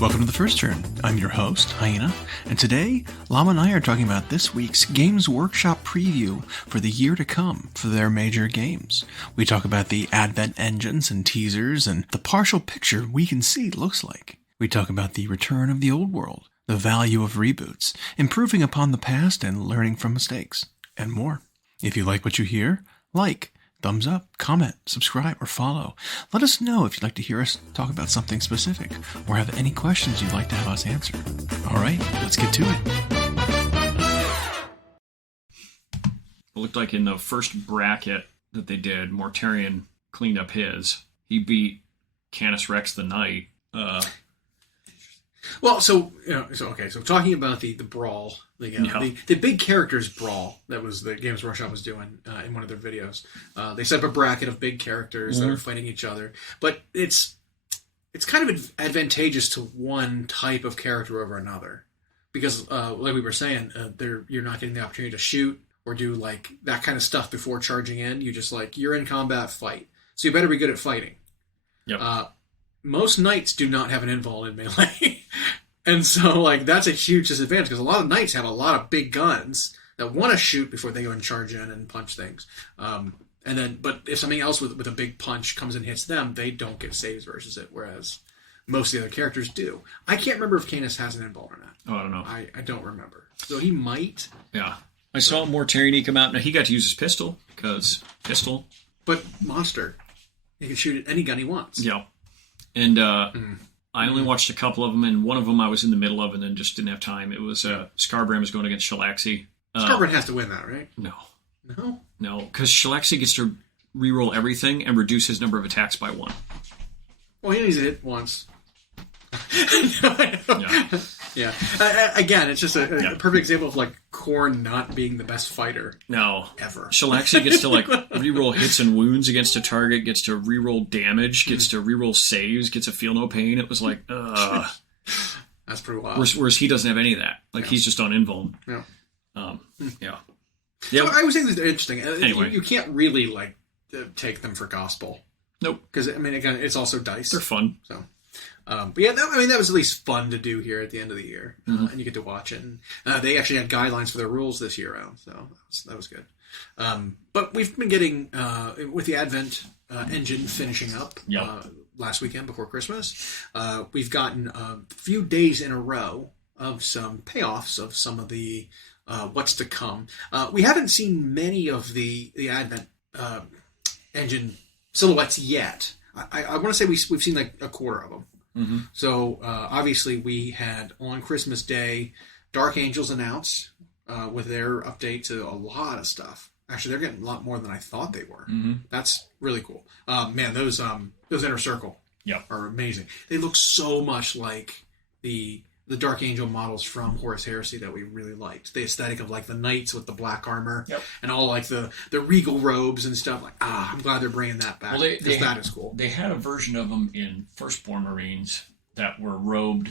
Welcome to The First Turn. I'm your host, Hyena, and today, Llama and I are talking about this week's Games Workshop preview for the year to come for their major games. We talk about the advent engines and teasers and the partial picture we can see looks like. We talk about the return of the old world, the value of reboots, improving upon the past and learning from mistakes, and more. If you like what you hear, like, thumbs up, comment, subscribe, or follow. Let us know if you'd like to hear us talk about something specific or have any questions you'd like to have us answer. All right, let's get to it. It looked like in the first bracket that they did, Mortarion cleaned up his. He beat Canis Rex the Knight. Well, so talking about the brawl, the big characters brawl that was the Games Workshop was doing in one of their videos. They set up a bracket of big characters that are fighting each other, but it's kind of advantageous to one type of character over another because, like we were saying, you're not getting the opportunity to shoot or do like that kind of stuff before charging in. You just you're in combat, fight, so you better be good at fighting. Yep. Most knights do not have an invul in melee. And so, that's a huge disadvantage because a lot of knights have a lot of big guns that want to shoot before they go and charge in and punch things. But if something else with a big punch comes and hits them, they don't get saves versus it, whereas most of the other characters do. I can't remember if Canis has an invul or not. Oh, I don't know. I don't remember. So he might. Yeah. I saw Mortarion come out. Now, he got to use his pistol, because pistol. But monster. He can shoot at any gun he wants. Yeah. And I only watched a couple of them, and one of them I was in the middle of and then just didn't have time. It was Scarbrand was going against Shalaxi. Scarbrand has to win that, right? No. No? No, because Shalaxi gets to reroll everything and reduce his number of attacks by 1. Well, he needs to hit once. Yeah. Again, it's just a perfect example of Khorne not being the best fighter. No. Ever. Shalaxi gets to reroll hits and wounds against a target, gets to reroll damage, gets to reroll saves, gets to feel no pain. It was that's pretty wild. Whereas he doesn't have any of that. He's just on invuln. Yeah. Yeah. So I was thinking they're interesting. Anyway. You can't really take them for gospel. Nope. Because again, it's also dice. They're fun. So. But yeah, that was at least fun to do here at the end of the year, and you get to watch it. And, they actually had guidelines for their rules this year round, so that was good. But we've been getting with the Advent engine finishing up last weekend before Christmas. We've gotten a few days in a row of some payoffs of some of the what's to come. We haven't seen many of the Advent engine silhouettes yet. I want to say we've seen a quarter of them. Mm-hmm. So, obviously, we had on Christmas Day, Dark Angels announced with their update to a lot of stuff. Actually, they're getting a lot more than I thought they were. Mm-hmm. That's really cool. Man, those Inner Circle are amazing. They look so much like the Dark Angel models from Horus Heresy that we really liked. The aesthetic of the knights with the black armor and all the regal robes and stuff. I'm glad they're bringing that back. Well, that is cool. They had a version of them in Firstborn Marines that were robed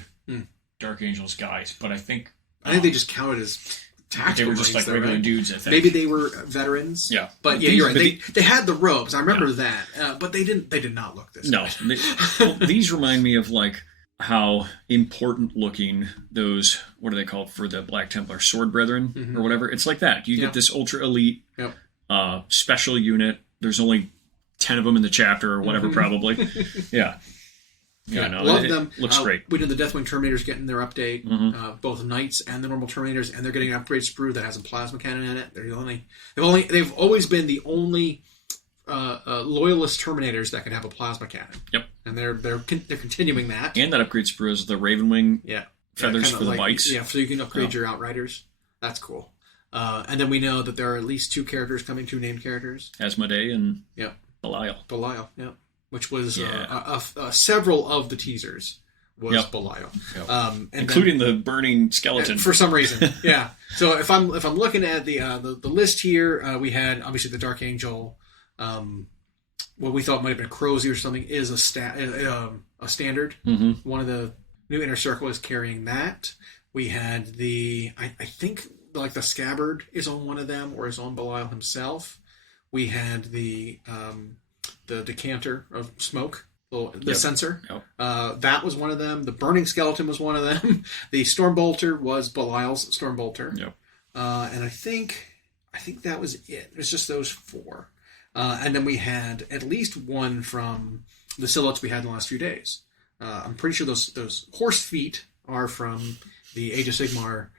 Dark Angels guys, but I think they just counted as tactical. They were just regular dudes, I think. Maybe they were veterans. Yeah. But you're right. They had the robes. I remember that. But they did not look this good. No. These remind me of how important looking those, what are they called for the Black Templar, Sword Brethren or whatever. It's like that. You get this ultra elite special unit. There's only 10 of them in the chapter or whatever, probably. Yeah. Love them. Looks great. We did the Deathwing Terminators getting their update, both Knights and the normal Terminators, and they're getting an upgrade sprue that has a plasma cannon in it. They've always been the only loyalist Terminators that can have a plasma cannon. Yep. And they're continuing that. And that upgrade sprue is the Ravenwing feathers for the bikes. Yeah, so you can upgrade your Outriders. That's cool. And then we know that there are at least 2 characters coming, 2 named characters. Asmodee and Belial. Belial, which was several of the teasers was Belial. Yep. Including the burning skeleton. For some reason, yeah. So if I'm looking at the list here, we had obviously the Dark Angel. What we thought might have been Crozy or something is a standard. Mm-hmm. One of the new Inner Circle is carrying that. We had I think the Scabbard is on one of them or is on Belial himself. We had the decanter of smoke the sensor. Yep. That was one of them. The burning skeleton was one of them. The Stormbolter was Belial's Stormbolter. Yep. And I think that was it. It was just those 4. And then we had at least one from the silhouettes we had in the last few days. I'm pretty sure those horse feet are from the Age of Sigmar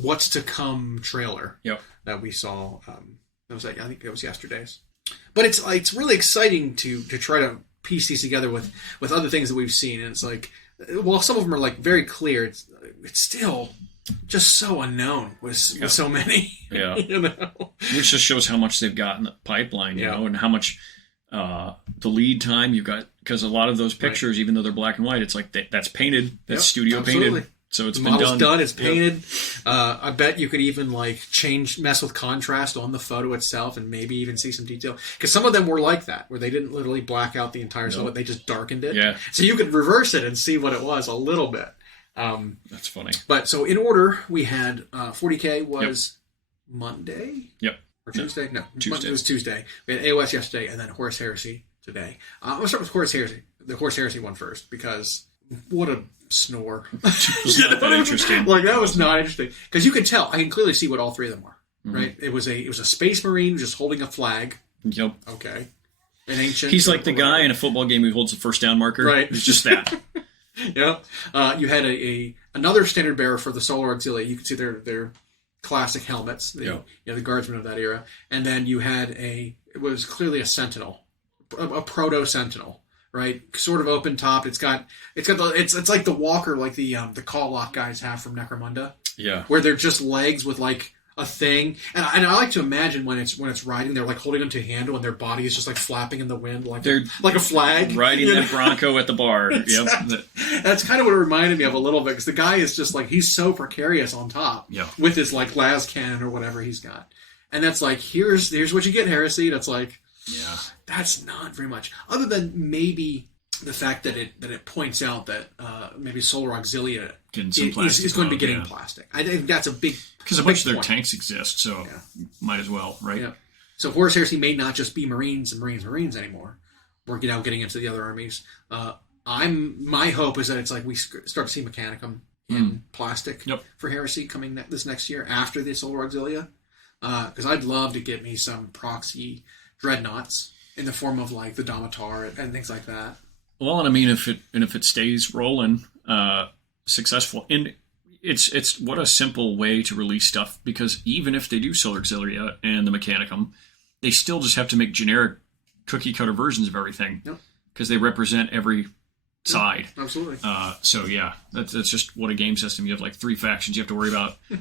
What's to Come trailer that we saw. I think it was yesterday's. But it's really exciting to try to piece these together with other things that we've seen. And it's like, well, some of them are like very clear. It's still just so unknown with so many. Yeah. You know? Which just shows how much they've got in the pipeline, you know, and how much the lead time you've got. Because a lot of those pictures, even though they're black and white, it's like that's painted. That's studio painted. So it's been done. It's painted. I bet you could even like mess with contrast on the photo itself, and maybe even see some detail. Because some of them were like that, where they didn't literally black out the entire silhouette; they just darkened it. Yeah. So you could reverse it and see what it was a little bit. That's funny. But so in order, we had 40K was Monday. Yep. Or Tuesday? No, Tuesday. It was Tuesday. We had AOS yesterday, and then Horus Heresy today. I'm gonna start with Horus Heresy. The Horus Heresy one first, because what a snore. It was not that interesting. Like, that was not interesting. Because you can tell, I can clearly see what all 3 of them are. Right? It was a space marine just holding a flag. Yep. Okay. An ancient. He's like the guy in a football game who holds the first down marker. Right. It's just that. Yep. You had another standard bearer for the Solar Auxilia. You can see their classic helmets. The guardsmen of that era. And then you had it was clearly a sentinel. A proto sentinel. Right, sort of open top. It's like the walker, like the call lock guys have from Necromunda. Yeah, where they're just legs with like a thing. And I like to imagine when it's riding, they're like holding onto a handle, and their body is just like flapping in the wind, like a flag, riding that Bronco at the bar. Yep, that's kind of what it reminded me of a little bit, because the guy is just like, he's so precarious on top, with his like las cannon or whatever he's got, and that's like, here's what you get, Heresy. That's like. Yeah, that's not very much, other than maybe the fact that it points out that maybe Solar Auxilia is going to be getting plastic. I think that's a big, because a bunch of their tanks exist, so might as well, right? Yeah. So Horus Heresy may not just be Marines and Marines anymore. We're now getting into the other armies. My hope is that it's like we start to see Mechanicum in plastic for Heresy coming this next year after the Solar Auxilia, because I'd love to get me some proxy dreadnoughts in the form of like the Domitar and things like that. Well, and I mean, if it stays rolling, successful, and it's what a simple way to release stuff, because even if they do Solar Auxilia and the Mechanicum, they still just have to make generic cookie cutter versions of everything, because they represent every side. Absolutely. So yeah, that's just what a game system. You have like 3 factions you have to worry about. I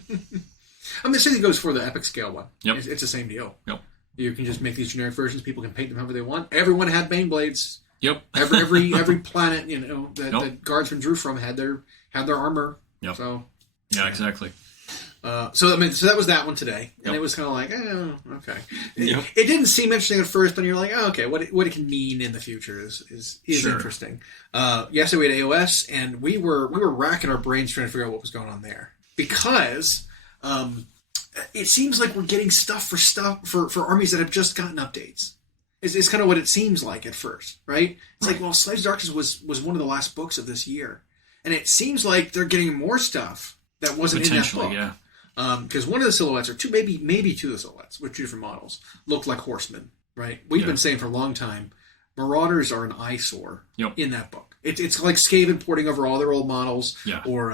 mean, the same thing goes for the epic scale one. Yep. It's the same deal. Yep. You can just make these generic versions. People can paint them however they want. Everyone had Baneblades. Yep. Every planet, that Guardsmen drew from had their armor. Yep. So. Yeah, exactly. So that was that one today, and it was kind of like, okay. Yep. It didn't seem interesting at first, but you're like, okay, what it can mean in the future is sure. Interesting. Yesterday we had AOS, and we were racking our brains trying to figure out what was going on there, because it seems like we're getting stuff for armies that have just gotten updates. It's kind of what it seems like at first, right? It's like, well, Slaves of Darkness was one of the last books of this year, and it seems like they're getting more stuff that wasn't in that book. Yeah. Because one of the silhouettes, or two, maybe 2 of the silhouettes with 2 different models, looked like horsemen, right? We've been saying for a long time, Marauders are an eyesore in that book. It's like Skaven porting over all their old models, or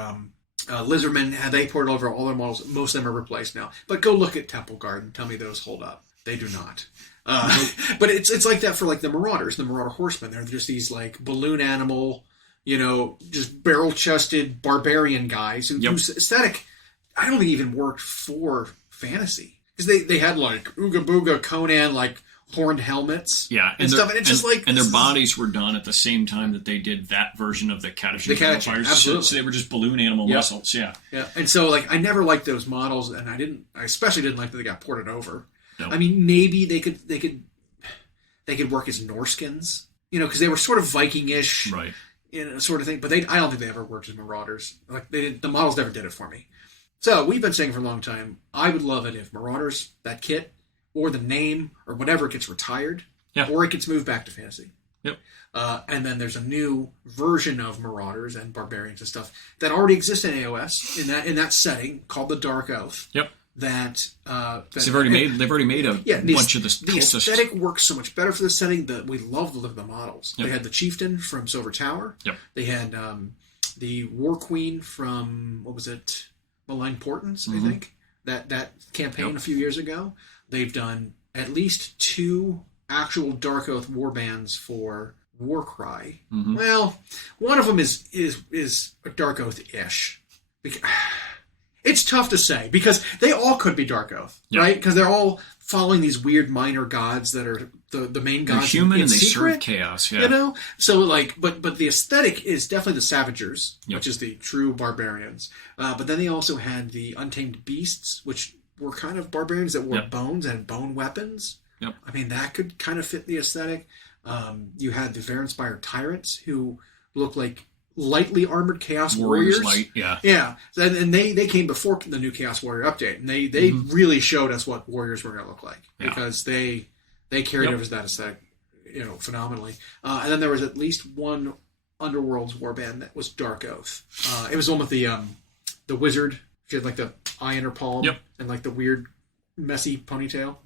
Lizardmen, they ported over all their models. Most of them are replaced now. But go look at Temple Guard and tell me those hold up. They do not. But it's like that for like the Marauders, the Marauder Horsemen. They're just these like balloon animal, just barrel-chested barbarian guys whose aesthetic, I don't think even worked for fantasy, because they had like Ooga Booga Conan like horned helmets, and stuff, and it's just like, and their bodies were done at the same time that they did that version of the Cataclysm Vampires. Absolutely. So they were just balloon animal muscles, yeah. And so like I never liked those models, and I especially didn't like that they got ported over. Nope. I mean, maybe they could work as Norskins, because they were sort of Viking-ish, right? Sort of thing, but I don't think they ever worked as Marauders. Like the models never did it for me. So we've been saying for a long time, I would love it if Marauders, that kit, or the name, or whatever, gets retired, or it gets moved back to fantasy. Yep. And then there's a new version of Marauders and Barbarians and stuff that already exists in AOS in that setting called the Dark Oath. Yep. That they've already made a bunch of this. The aesthetic works so much better for the setting that we love the look of the models. Yep. They had the Chieftain from Silver Tower. Yep. They had the War Queen from, what was it, Malign Portents, I think. That campaign a few years ago. They've done at least 2 actual Dark Oath warbands for Warcry. Well, one of them is a Dark Oath-ish. It's tough to say because they all could be Dark Oath, right? Because they're all following these weird minor gods that are the main gods. They're human in and they secret, serve chaos. Yeah. You know, so like, but the aesthetic is definitely the Savagers, which is the true barbarians. But then they also had the Untamed Beasts, which were kind of barbarians that wore bones and bone weapons. Yep. I mean, that could kind of fit the aesthetic. You had the Varanspire Tyrants, who look like lightly armored Chaos Warriors. Light, yeah. Yeah. And they came before the new Chaos Warrior update. And they really showed us what warriors were going to look like. Because they carried over that aesthetic, phenomenally. And then there was at least one Underworlds warband that was Dark Oath. It was the one with the wizard. She had like the eye in her palm and like the weird messy ponytail.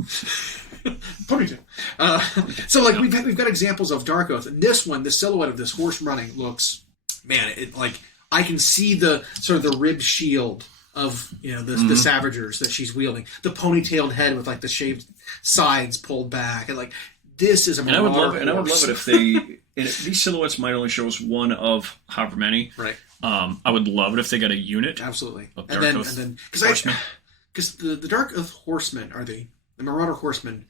So like we've got examples of Dark Oath. And this one, the silhouette of this horse running looks, man, it like I can see the sort of the ribbed shield of the Savagers that she's wielding, the ponytailed head with like the shaved sides pulled back, and like this is a and I would love it if they these silhouettes might only show us one of however many. Right. I would love it if they got a unit. Absolutely. Of Dark Oath horsemen. Because the Dark Oath horsemen are the Marauder horsemen.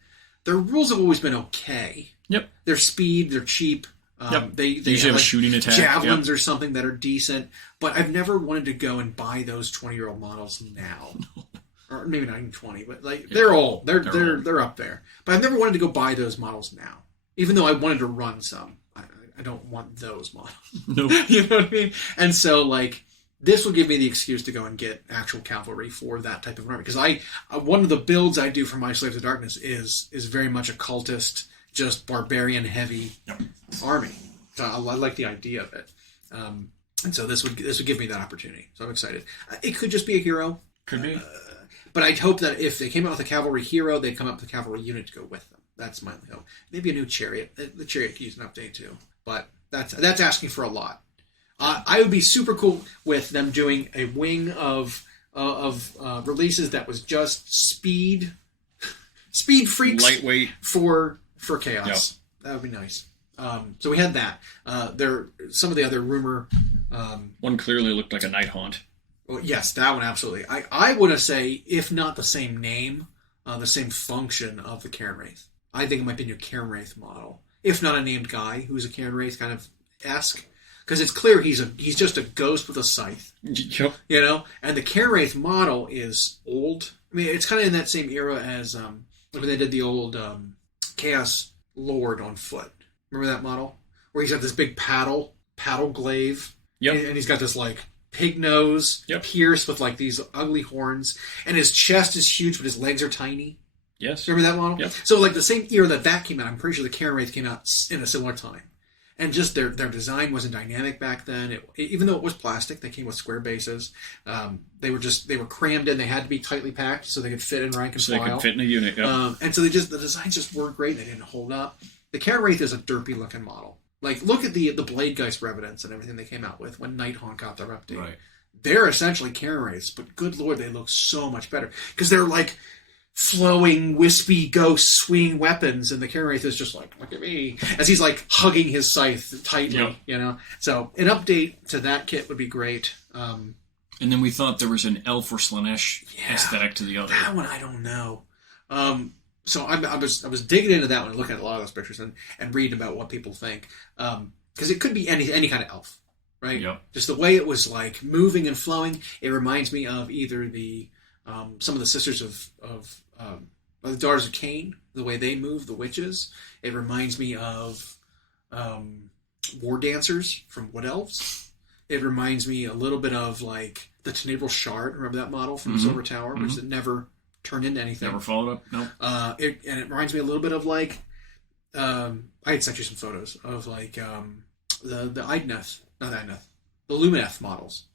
Their rules have always been okay. Yep. Their speed, they're cheap. They usually have a shooting attack. Javelins or something that are decent. But I've never wanted to go and buy those 20-year-old models now. Or maybe not even 20, but like they're old. They're up there. But I've never wanted to go buy those models now. Even though I wanted to run some. I don't want those models. Nope. You know what I mean? And so like this will give me the excuse to go and get actual cavalry for that type of army. Because one of the builds I do for my Slaves of Darkness is very much a cultist, just barbarian heavy army. So I like the idea of it. And so this would give me that opportunity. So I'm excited. It could just be a hero. Could be. But I'd hope that if they came out with a cavalry hero, they'd come up with a cavalry unit to go with them. That's my hope. Maybe a new chariot. The chariot could use an update too. But that's asking for a lot. I would be super cool with them doing a wing of releases that was just speed freaks, lightweight for chaos. Yep. That would be nice. So we had that. Some of the other rumor. One clearly looked like a Night Haunt. Well, yes, that one absolutely. I want to say, if not the same name, the same function of the Karen Wraith. I think it might be a new Karen Wraith model, if not a named guy who's a Karen Wraith kind of esque. Because it's clear he's just a ghost with a scythe. Yep. And the Karen Wraith model is old. I mean, it's kind of in that same era as when they did the old Chaos Lord on foot. Remember that model? Where he's got this big paddle glaive. Yep. And he's got this like pig nose pierced with like these ugly horns. And his chest is huge, but his legs are tiny. Yes. Remember that model? Yep. So like the same era that came out, I'm pretty sure the Karen Wraith came out in a similar time. And just their design wasn't dynamic back then. Even though it was plastic, they came with square bases. They were crammed in. They had to be tightly packed so they could fit in rank and file. So they could fit in a unit. Yep. And so the designs just weren't great. They didn't hold up. The Karen Wraith is a derpy looking model. Like look at the Bladegeist Revenants and everything they came out with when Night Haunt got their update. Right. They're essentially Karen Wraiths, but good lord, they look so much better because they're like flowing, wispy ghost swinging weapons, and the Karen Wraith is just like, look at me, as he's like hugging his scythe tightly, So an update to that kit would be great. And then we thought there was an elf or Slanesh aesthetic to the other. That one I don't know. So I was digging into that one, looking at a lot of those pictures and reading about what people think, because it could be any kind of elf, right? Yep. Just the way it was like moving and flowing, it reminds me of either the some of the sisters of the Daughters of Cain, the way they move, the witches. It reminds me of War Dancers from Wood Elves. It reminds me a little bit of like the Tenebral Shard. Remember that model from Silver Tower, which never turned into anything. Never followed up. No. And it reminds me a little bit of like I had sent you some photos of like the Idneth, not Idneth, the Lumineth models.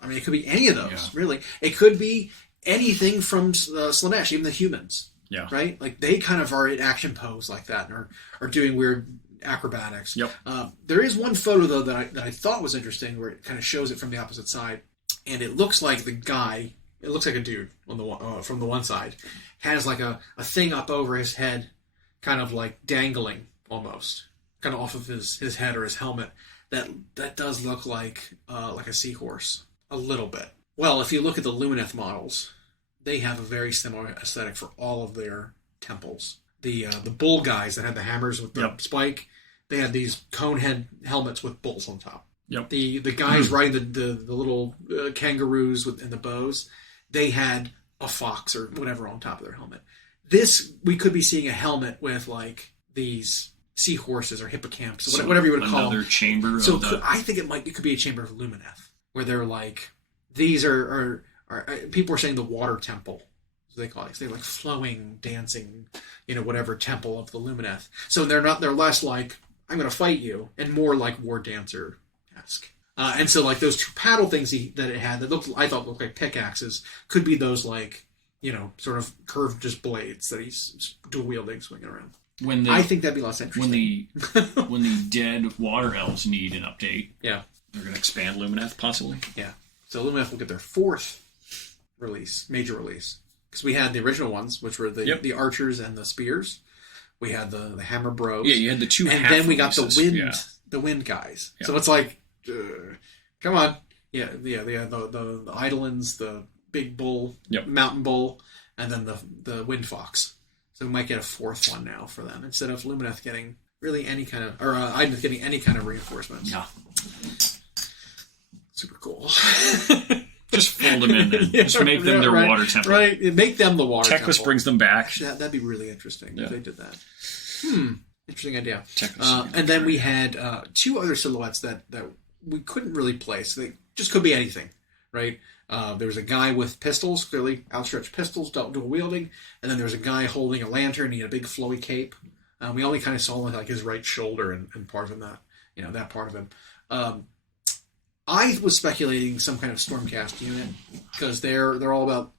I mean, it could be any of those, really. It could be anything from Slaanesh, even the humans. Yeah. Right? Like, they kind of are in action pose like that, and are doing weird acrobatics. Yep. There is one photo, though, that I thought was interesting, where it kind of shows it from the opposite side, and it looks like the guy, it looks like a dude on the from the one side, has like a thing up over his head, kind of like dangling, almost, kind of off of his head or his helmet. That does look like a seahorse. A little bit. Well, if you look at the Lumineth models, they have a very similar aesthetic for all of their temples. The bull guys that had the hammers with the spike, they had these cone head helmets with bulls on top. Yep. The guys riding the little kangaroos and the bows, they had a fox or whatever on top of their helmet. This, we could be seeing a helmet with like these seahorses or hippocamps, or whatever you would call them. Another chamber. So I think it could be a chamber of Lumineth, where they're like, these are people are saying the water temple, as they call it. They're like flowing, dancing, whatever temple of the Lumineth. So they're less like, I'm going to fight you, and more like war dancer-esque. And so like those two paddle things that it had that I thought looked like pickaxes could be those like, sort of curved just blades that he's dual wielding, swinging around. I think that'd be less interesting. When the dead water elves need an update, they're going to expand Lumineth possibly. Yeah, so Lumineth will get their fourth major release, because we had the original ones, which were the archers and the spears. We had the hammer bros. Yeah, you had the two, and then we got the wind guys. Yeah. So it's like, come on, the Eidolons, the big bull, mountain bull, and then the wind fox. So we might get a fourth one now for them, instead of Lumineth getting really any kind of, or Idneth getting any kind of reinforcements. Yeah. Super cool. Just fold them in there. Just make them their water temple. Right. Make them the water temple. Teclis brings them back. That'd be really interesting if they did that. Interesting idea. And then we had two other silhouettes that we couldn't really place. They just could be anything, right? There was a guy with pistols, clearly outstretched pistols, dual wielding, and then there was a guy holding a lantern. He had a big flowy cape. We only kind of saw like his right shoulder and part of that, that part of him. I was speculating some kind of Stormcast unit, because they're all about,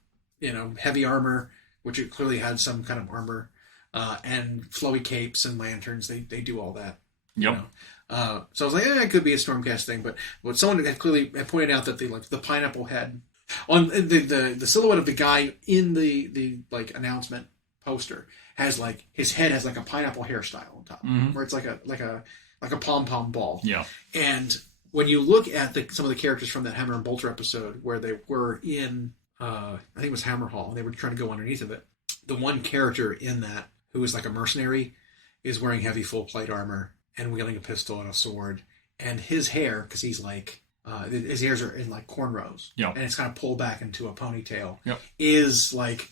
heavy armor, which it clearly had some kind of armor, and flowy capes and lanterns. They do all that. Yep. So I was like, it could be a Stormcast thing, but someone had clearly pointed out that the pineapple head on the silhouette of the guy in the like announcement poster has like, his head has like a pineapple hairstyle on top, where it's like a pom-pom ball. Yeah. And when you look at some of the characters from that Hammer and Bolter episode, where they were in, I think it was Hammer Hall, and they were trying to go underneath of it, the one character in that who is like a mercenary is wearing heavy full plate armor and wielding a pistol and a sword, and his hair, because he's like, his ears are in like cornrows, and it's kind of pulled back into a ponytail, is like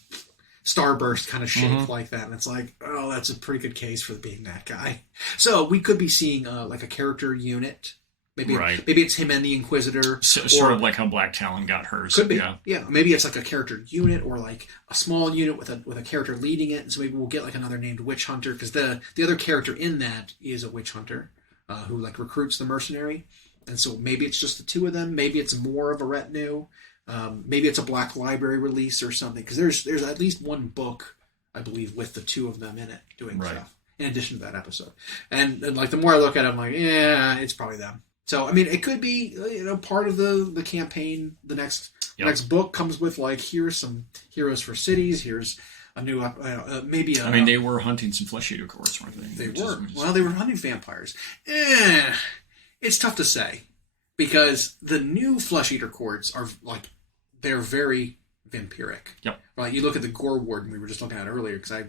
starburst kind of shape like that, and it's like, oh, that's a pretty good case for being that guy. So we could be seeing like a character unit. Maybe it's him and the Inquisitor. Sort of like how Black Talon got hers. Could be. Yeah. Maybe it's like a character unit, or like a small unit with a character leading it. And so maybe we'll get like another named witch hunter, because the other character in that is a witch hunter who like recruits the mercenary. And so maybe it's just the two of them. Maybe it's more of a retinue. Maybe it's a Black Library release or something, because there's at least one book, I believe, with the two of them in it doing stuff, in addition to that episode. And like the more I look at it, I'm like, yeah, it's probably them. So, I mean, it could be, part of the campaign. The next book comes with, like, here's some heroes for cities. Here's a new, maybe a... I mean, they were hunting some flesh eater courts, weren't they? They were. Well, they were hunting vampires. It's tough to say, because the new flesh eater courts are, like, they're very vampiric. Yep. Like, you look at the Gore Warden we were just looking at earlier, because I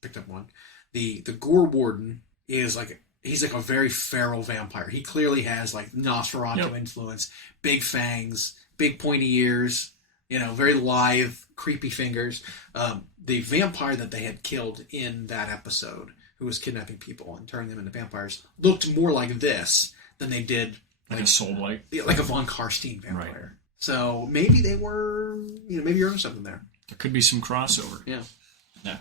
picked up one. The Gore Warden is, like... He's like a very feral vampire. He clearly has like Nosferatu influence, big fangs, big pointy ears, very lithe, creepy fingers. The vampire that they had killed in that episode, who was kidnapping people and turning them into vampires, looked more like this than they did like a Soulblight, like a Von Karstein vampire. Right. So maybe they were, maybe you're on something there. There could be some crossover. Yeah.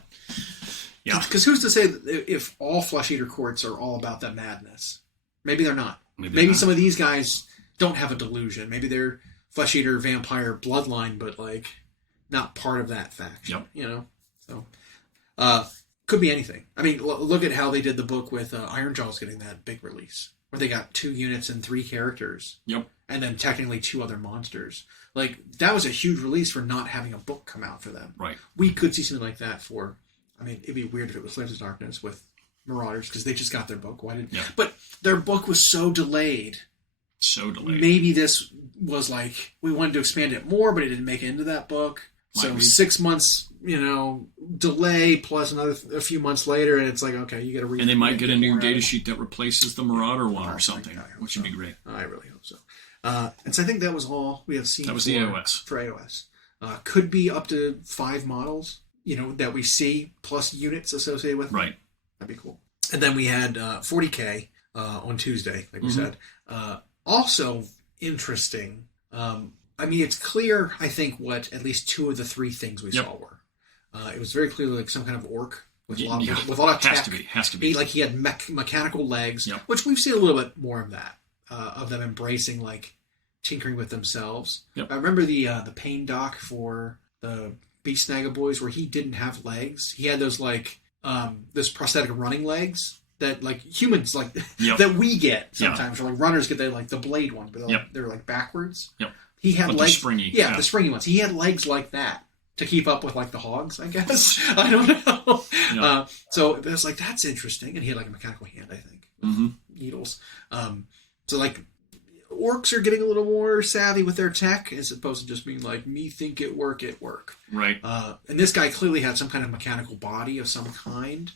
Yeah. Because who's to say that if all Flesh Eater courts are all about that madness? Maybe they're not. Maybe some of these guys don't have a delusion. Maybe they're Flesh Eater vampire bloodline, but like not part of that faction. Yep. So could be anything. I mean, look at how they did the book with Ironjaw's getting that big release, where they got 2 units and 3 characters. Yep. And then technically 2 other monsters. Like, that was a huge release for not having a book come out for them. Right. We could see something like that for... I mean, it'd be weird if it was Slaves of Darkness with Marauders, because they just got their book. Why didn't... Yeah. But their book was so delayed. Maybe this was like, we wanted to expand it more, but it didn't make it into that book. So 6 months, delay plus a few months later, and it's like, okay, you got to read. And they might get a new data sheet that replaces the Marauder one or something, which would be great. I really hope so. And so I think that was all we have seen. That was the AOS. For AOS. Could be up to 5 models, that we see, plus units associated with them. Right. That'd be cool. And then we had 40K on Tuesday, like we said. Also interesting. I mean, it's clear, I think, what at least 2 of the 3 things we saw were. It was very clearly like some kind of orc with a lot of tech. Has to be. Like he had mechanical legs, which we've seen a little bit more of that, of them embracing like tinkering with themselves. I remember the pain doc for the Beast Snaga boys where he didn't have legs. He had those like this prosthetic running legs that like humans like that we get sometimes, or like runners get the blade ones, but they're like backwards. He had legs. Springy. The springy ones. He had legs like that to keep up with like the hogs, I guess. I don't know. So it was like, that's interesting. And he had like a mechanical hand, I think. Needles. So like orcs are getting a little more savvy with their tech as opposed to just being like, me think it work. Right. And this guy clearly had some kind of mechanical body of some kind.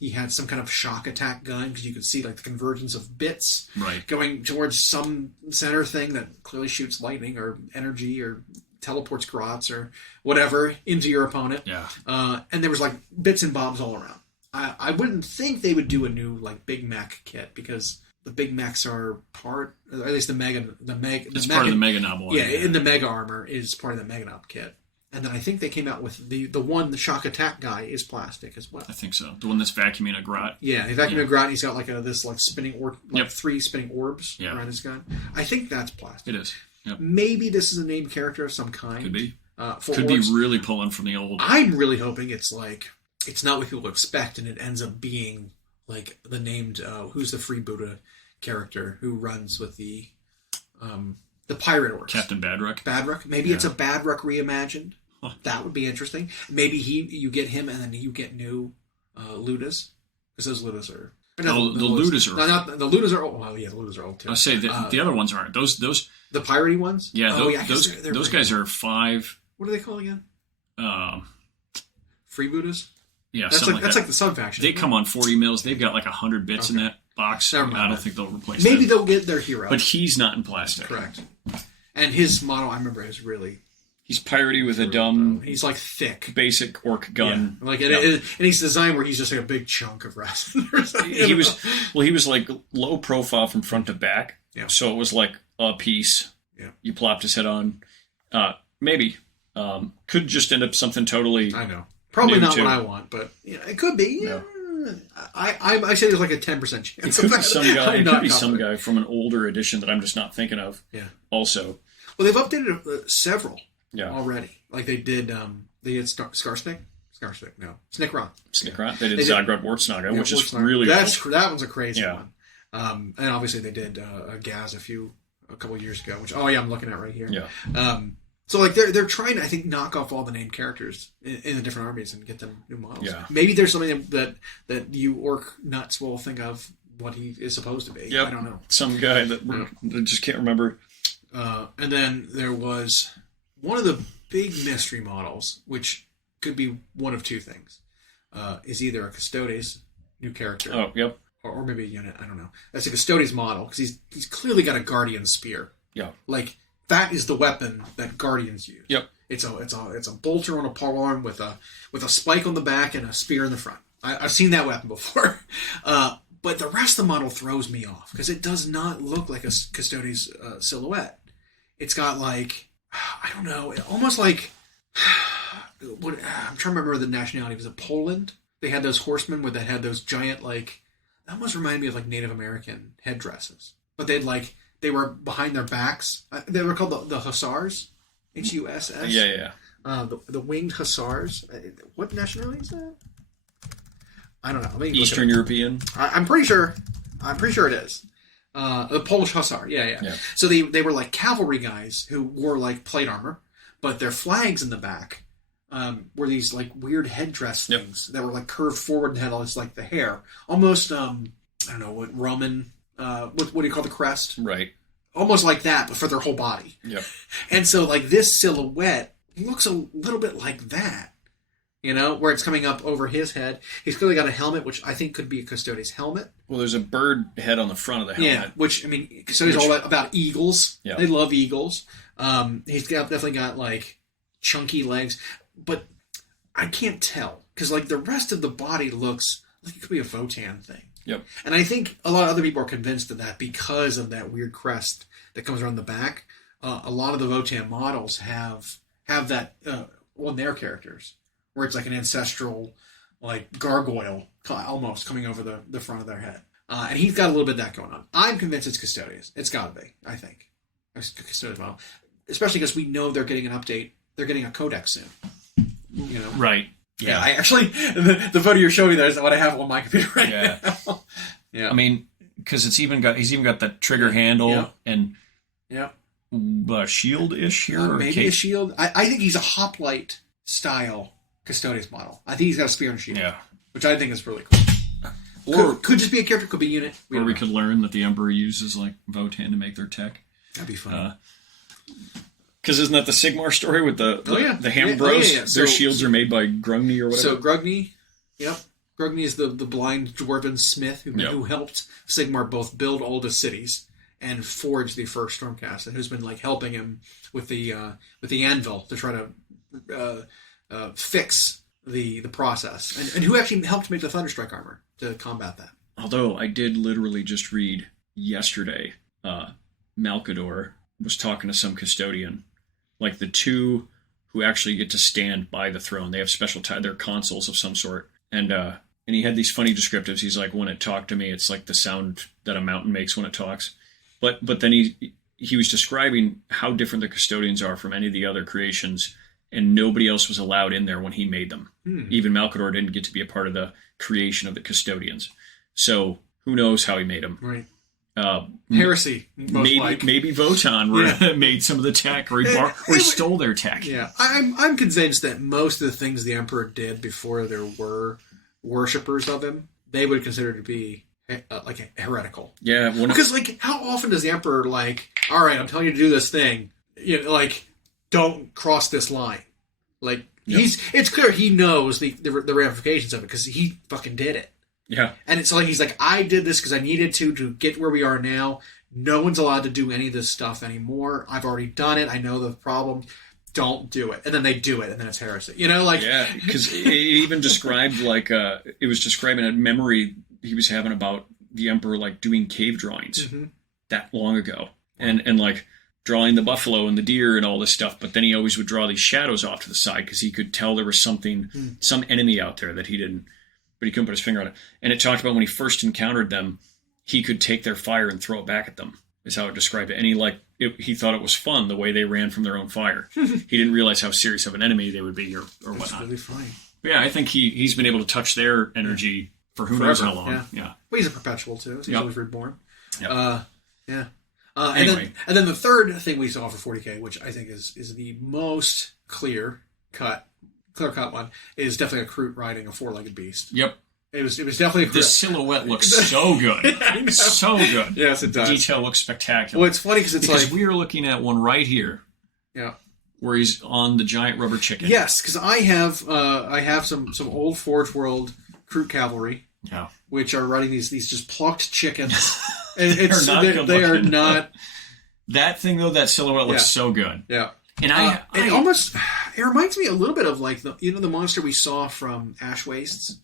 He had some kind of shock attack gun because you could see like the convergence of bits going towards some center thing that clearly shoots lightning or energy or teleports grots or whatever into your opponent. And there was like bits and bobs all around. I wouldn't think they would do a new like Big Mech kit because the Big Mechs are part, or at least the Mega. It's part of the Mega Knob one. Yeah, in the Mega armor is part of the Mega Knob kit. And then I think they came out with the shock attack guy is plastic as well. I think so. The one that's vacuuming a grot. Yeah, he's vacuuming a grot. And he's got like this like spinning orb, 3 spinning orbs around his gun. I think that's plastic. It is. Yep. Maybe this is a named character of some kind. Could be. Could be really pulling from the old. I'm really hoping it's like it's not what people expect, and it ends up being like the named who's the Freebooter character who runs with the pirate orcs. Captain Badrock. Badrock. Maybe it's a Badrock reimagined. That would be interesting. Maybe you get him, and then you get new Ludas, because those Ludas are. The Ludas are. No, not the Ludas are old. Well, yeah, the Ludas are old too. I say the other ones aren't. Those the piratey ones. Yeah, those guys are 5. What are they called again? Freebooters. Yeah, that's like the sub faction. They come on 40 mils. They've got like 100 bits in that box. I don't think they'll replace. Maybe they'll get their hero, but he's not in plastic. Correct. And his model, I remember, is really. He's piratey with a dumb. He's like thick, basic orc gun. Yeah. And he's designed where he's just like a big chunk of resin. He was like low profile from front to back. Yeah. So it was like a piece. Yeah. You plopped his head on. Maybe could just end up something totally. I know. Probably not what I want, but it could be. Yeah. I say there's like a 10% chance. It could be some guy. It could be some guy from an older edition that I'm just not thinking of. Yeah. Also. Well, they've updated several. Yeah. Already. Like they did Skarsnik? Skarsnik, no. Snickrot. Snickrot. They did Zagrod Wartsnaga, which is really cool. That one's a crazy one. And obviously they did Gaz a couple years ago, which I'm looking at right here. Yeah. So like they're trying to, I think, knock off all the named characters in the different armies and get them new models. Yeah. Maybe there's something that you orc nuts will think of what he is supposed to be. Yep. I don't know. Some guy that just can't remember. And then there was one of the big mystery models, which could be one of 2 things, is either a Custodes new character. Oh, yep. Or maybe a unit. I don't know. That's a Custodes model because he's clearly got a Guardian spear. Yeah. Like that is the weapon that Guardians use. Yep. It's a bolter on a polearm with a spike on the back and a spear in the front. I've seen that weapon before. But the rest of the model throws me off because it does not look like a Custodes silhouette. It's got like, I don't know, almost like, I'm trying to remember the nationality. Was it Poland? they had those horsemen that had those giant, like, that almost reminded me of, like, Native American headdresses. But they were behind their backs. They were called the Hussars. Huss. Yeah. The winged Hussars. What nationality is that? I don't know. Eastern European. I'm pretty sure it is. The Polish Hussar. Yeah. So they were like cavalry guys who wore like plate armor, but their flags in the back were these like weird headdress things that were like curved forward and had all this like the hair, almost I don't know what Roman. What do you call the crest? Right. Almost like that, but for their whole body. Yep. And so like this silhouette looks a little bit like that. You know, where it's coming up over his head. He's clearly got a helmet, which I think could be a Custodian's helmet. Well, there's a bird head on the front of the helmet. Yeah, which, I mean, Custodian's all about eagles. Yeah. They love eagles. Definitely got, like, chunky legs. But I can't tell. Because, like, the rest of the body looks like it could be a Votan thing. Yep. And I think a lot of other people are convinced of that because of that weird crest that comes around the back. A lot of the Votan models have that on their characters. Where it's like an ancestral, like, gargoyle almost coming over the front of their head. And he's got a little bit of that going on. I'm convinced it's Custodians. It's got to be, I think. Custodians model. Especially because we know they're getting an update. They're getting a codex soon. You know? Right. Yeah, I actually, the photo you're showing me there is what I have on my computer right now. Yeah. I mean, because he's even got that trigger handle and shield-ish here. Maybe a shield. I think he's a hoplite style Custodians model. I think he's got a spear and shield. Yeah. Which I think is really cool. Or could just be a character, could be a unit. We could learn that the Emperor uses like Votan to make their tech. That'd be fun. Because isn't that the Sigmar story with the Ham Bros? Yeah. Their shields are made by Grungni or whatever. So Grungni, Grungni is the blind dwarven smith who helped Sigmar both build all the cities and forge the first Stormcast, and who's been like helping him with the anvil to try to fix the process, and who actually helped make the Thunderstrike armor to combat that. Although I did literally just read yesterday, Malkador was talking to some custodian, like the two who actually get to stand by the throne. They have special they're consuls of some sort, and he had these funny descriptives. He's like, when it talked to me, it's like the sound that a mountain makes when it talks. But then he was describing how different the custodians are from any of the other creations. And nobody else was allowed in there when he made them. Even Malkador didn't get to be a part of the creation of the custodians. So who knows how he made them? Right. Heresy. Maybe Votan made some of the tech, or he stole their tech. Yeah, I'm convinced that most of the things the Emperor did before there were worshippers of him, they would consider to be like heretical. Yeah, because like how often does the Emperor like, all right, I'm telling you to do this thing, like. Don't cross this line. Like it's clear he knows the ramifications of it because he fucking did it. Yeah. And it's like he's like, I did this because I needed to get where we are now. No one's allowed to do any of this stuff anymore. I've already done it. I know the problem. Don't do it. And then they do it, and then it's heresy. Because it even described it was describing a memory he was having about the Emperor like doing cave drawings that long ago, and like. Drawing the buffalo and the deer and all this stuff, but then he always would draw these shadows off to the side because he could tell there was some enemy out there that he didn't, but he couldn't put his finger on it. And it talked about when he first encountered them, he could take their fire and throw it back at them, is how it described it. And he thought it was fun the way they ran from their own fire. He didn't realize how serious of an enemy they would be or whatnot. That's really funny. But yeah, I think he's been able to touch their energy for who knows how long. Yeah. Well, he's a perpetual too. So he's always reborn. Yep. Yeah. Anyway. And then the third thing we saw for 40K, which I think is the most clear cut one, is definitely a Kroot riding a four-legged beast. Yep. It was definitely the silhouette looks so good. So good. Yes, it does. The detail looks spectacular. Well, it's funny because we are looking at one right here. Yeah. Where he's on the giant rubber chicken. Yes, because I have some old Forge World Kroot cavalry. Yeah. Which are riding these just plucked chickens. And they are not. That thing though, that silhouette looks so good. Yeah, and it reminds me a little bit of like the monster we saw from Ash Wastes,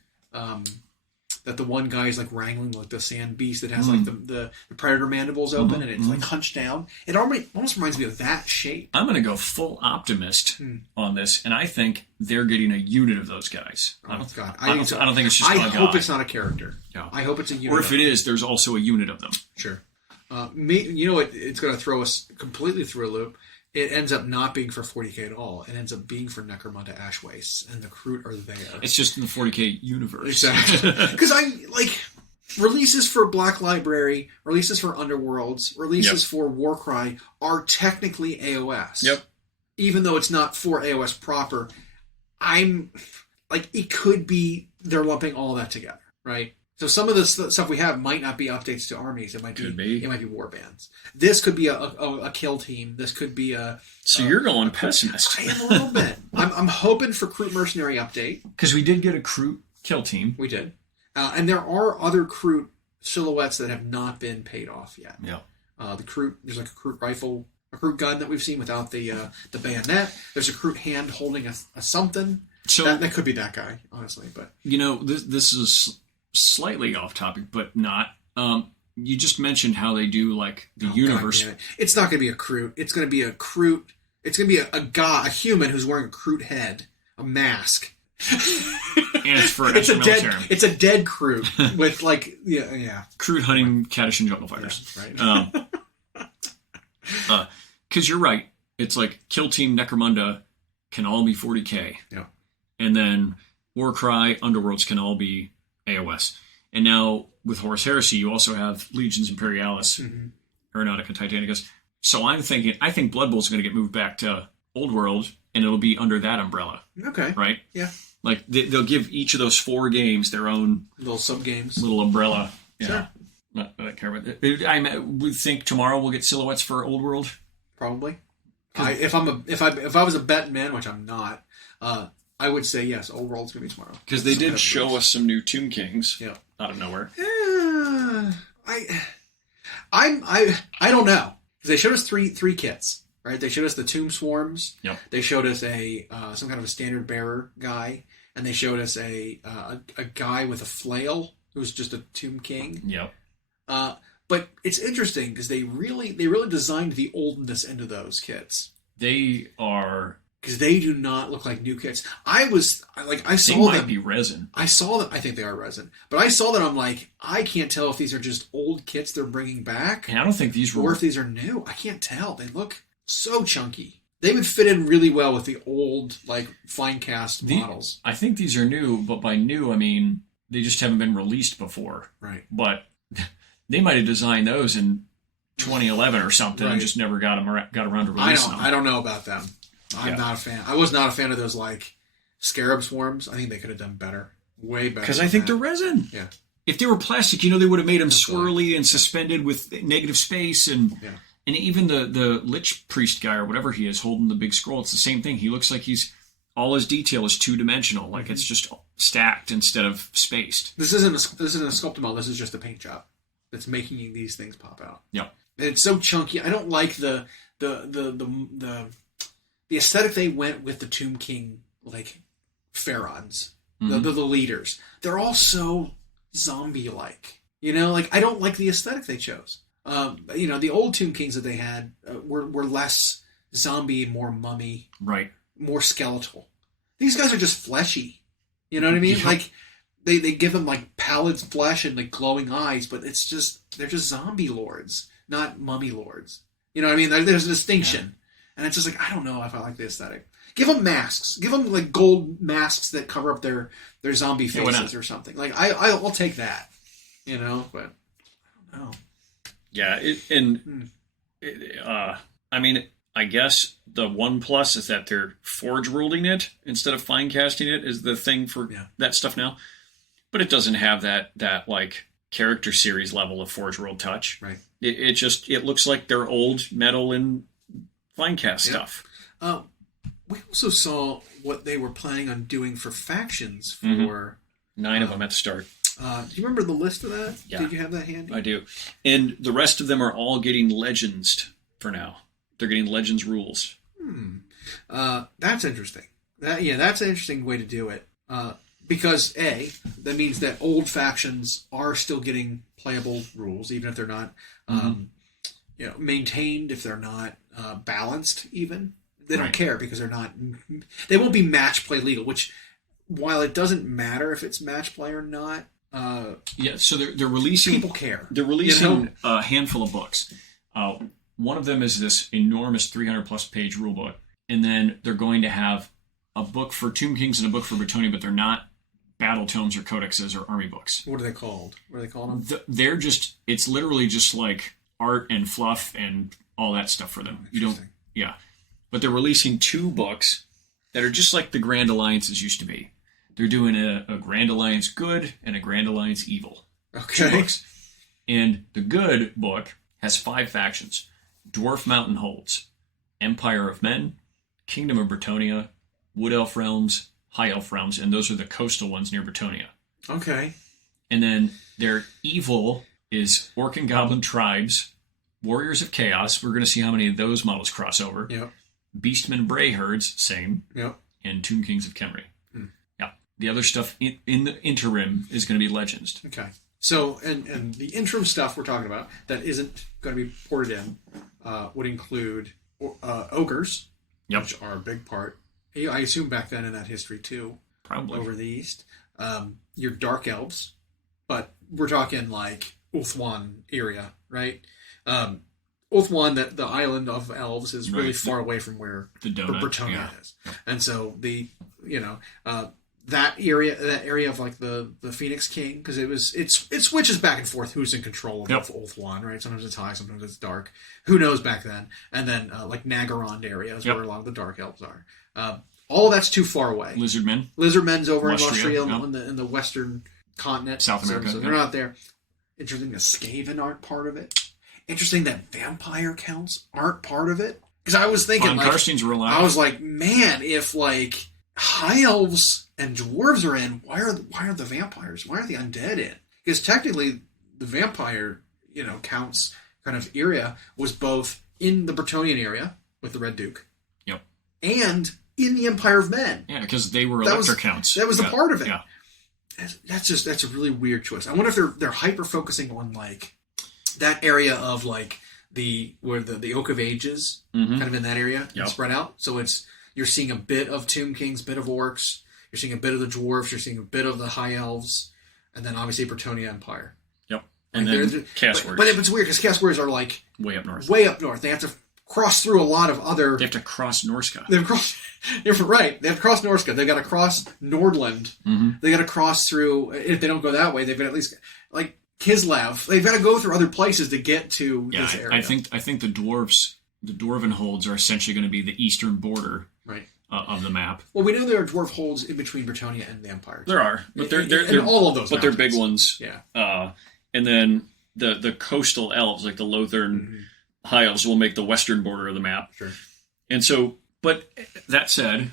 that the one guy is like wrangling like the sand beast that has like the predator mandibles open and it's like hunched down. It almost reminds me of that shape. I'm going to go full optimist on this, and I think they're getting a unit of those guys. I don't think it's just. I hope it's not a character. Yeah. I hope it's a unit. Or if it is, there's also a unit of them. Sure. It's going to throw us completely through a loop. It ends up not being for 40k at all. It ends up being for Necromunda Ashwace, and the Kroot are there. It's just in the 40k universe. Exactly. Because releases for Black Library, releases for Underworlds, releases for Warcry are technically AOS. Yep. Even though it's not for AOS proper, it could be they're lumping all that together, right? So some of the stuff we have might not be updates to armies. It might be warbands. This could be a kill team. This could be a. So you're going pessimist. I am a little bit. I'm hoping for Kroot Mercenary update because we did get a Kroot kill team. We did, and there are other Kroot silhouettes that have not been paid off yet. Yeah. The Kroot, there's like a Kroot rifle, a Kroot gun that we've seen without the bayonet. There's a Kroot hand holding a something. So that could be that guy, honestly. But this is slightly off topic, but not. You just mentioned how they do like the universe. It's not going to be a Kroot. It's going to be a Kroot. It's going to be a human who's wearing a Kroot head, a mask. And it's for it's a dead Kroot with Kroot hunting Kaddish and jungle fighters. Yeah, right. Because you're right. It's like Kill Team Necromunda can all be 40k. Yeah. And then Warcry, Underworlds can all be AOS. And now with Horus Heresy, you also have Legions Imperialis, Aeronautica Titanicus. So I think Blood Bowl is going to get moved back to Old World, and it'll be under that umbrella. Okay. Right? Yeah. Like they'll give each of those 4 games their own little sub games, little umbrella. Yeah. Sure. I don't care about that. I would think tomorrow we'll get silhouettes for Old World. Probably. If I was a betting man, which I'm not, I would say yes. Old World's gonna be tomorrow because they did show us some new Tomb Kings. Yeah. Out of nowhere. I don't know because they showed us three kits. Right? They showed us the Tomb Swarms. Yep. They showed us some kind of a standard bearer guy, and they showed us a guy with a flail who's just a Tomb King. Yep. But it's interesting because they really designed the oldness into those kits. They are because they do not look like new kits. I saw them. They might be resin. I saw them. I think they are resin, but I saw that. I'm like, I can't tell if these are just old kits they're bringing back. And I don't think these were, or if these are new. I can't tell. They look so chunky. They would fit in really well with the old, like, fine cast models. I think these are new, but by new, I mean, they just haven't been released before. Right. But they might have designed those in 2011 or something and just never got around to releasing them. I don't know about them. I'm not a fan. I was not a fan of those, like, scarab swarms. I think they could have done better. Way better. Because I think they're resin. Yeah. If they were plastic, they would have made them swirly and suspended with negative space and... Yeah. And even the Lich Priest guy or whatever he is holding the big scroll, it's the same thing. He looks like all his detail is 2-dimensional, like it's just stacked instead of spaced. This isn't a sculpted model. This is just a paint job that's making these things pop out. Yeah, and it's so chunky. I don't like the aesthetic they went with the Tomb King like pharaons, the leaders. They're all so zombie like. I don't like the aesthetic they chose. The old Tomb Kings that they had were less zombie, more mummy, right? More skeletal. These guys are just fleshy. You know what I mean? Yeah. Like they give them like pallid flesh and like glowing eyes, but they're just zombie lords, not mummy lords. You know what I mean? There's a distinction, and it's just like I don't know if I like the aesthetic. Give them masks. Give them like gold masks that cover up their zombie faces or something. Like I'll take that. But I don't know. Yeah, I mean, I guess the one plus is that they're forge worlding it instead of fine casting it is the thing for that stuff now. But it doesn't have that like character series level of forge world touch. Right. It looks like their old metal and fine cast stuff. We also saw what they were planning on doing for factions for 9 of them at the start. Do you remember the list of that? Yeah. Did you have that handy? I do. And the rest of them are all getting legends for now. They're getting legends rules. That's interesting. That's an interesting way to do it. because that means that old factions are still getting playable rules, even if they're not maintained, if they're not balanced. Even they don't care because they won't be match play legal. Which, while it doesn't matter if it's match play or not, so they're releasing. People care. They're releasing a handful of books. One of them is this enormous 300-plus page rule book, and then they're going to have a book for Tomb Kings and a book for Bretonnia, but they're not battle tomes or codexes or army books. What are they called? What are they called them? They're just, it's literally just like art and fluff and all that stuff for them. You don't, But they're releasing 2 books that are just like the Grand Alliances used to be. They're doing a Grand Alliance Good and a Grand Alliance Evil. Okay. 2 books. And the Good book has 5 factions. Dwarf Mountain Holds, Empire of Men, Kingdom of Bretonnia, Wood Elf Realms, High Elf Realms, and those are the coastal ones near Bretonnia. Okay. And then their evil is Orc and Goblin Tribes, Warriors of Chaos. We're going to see how many of those models cross over. Yep. Beastmen Bray Herds, same. Yep. And Tomb Kings of Khemri. Yeah. The other stuff in the interim is going to be Legends. Okay. So, and the interim stuff we're talking about that isn't going to be ported in would include ogres, which are a big part. I assume back then in that history too. Probably. Over the east. Your dark elves, but we're talking like Ulthuan area, right? Ulthuan, that the island of elves, is really far away from where the Bretonnia is. Yep. And so that area of like the Phoenix King, because it switches back and forth who's in control of Ulthuan, right? Sometimes it's high, sometimes it's dark. Who knows back then? And then like Nagarond area is where a lot of the dark elves are. All that's too far away. Lizardmen's over in Austria in the western continent, South America. So they're not there. Interesting that Skaven aren't part of it. Interesting that vampire counts aren't part of it. Because I was thinking, I was like, man, if like high elves and dwarves are in, why are the vampires? Why are the undead in? Because technically, the vampire counts kind of area was both in the Bretonnian area with the Red Duke, and in the Empire of Men. Yeah, because they were elector counts. That was a part of it. Yeah. That's a really weird choice. I wonder if they're hyper focusing on like that area of like where the Oak of Ages, kind of in that area, spread out. So you're seeing a bit of Tomb Kings, bit of Orcs, you're seeing a bit of the Dwarves, you're seeing a bit of the High Elves, and then obviously Bretonnia Empire. Yep. And then Chaos Warriors. But it's weird because Chaos Warriors are like way up north. They have to cross through a lot of other. They have to cross Norska. They have to cross. Right. They have to cross Norska. They've got to cross Nordland. They got to cross through. If they don't go that way, they've got to at least like Kislev. They've got to go through other places to get to this area. I think the Dwarven holds are essentially going to be the eastern border. Right. Of the map. Well, we know there are dwarf holds in between Bretonnia and the Empire. There are, but they're all of those. But they're big ones. Yeah. And then the coastal elves, like the Lothern High Elves, will make the western border of the map. Sure. And so, but that said,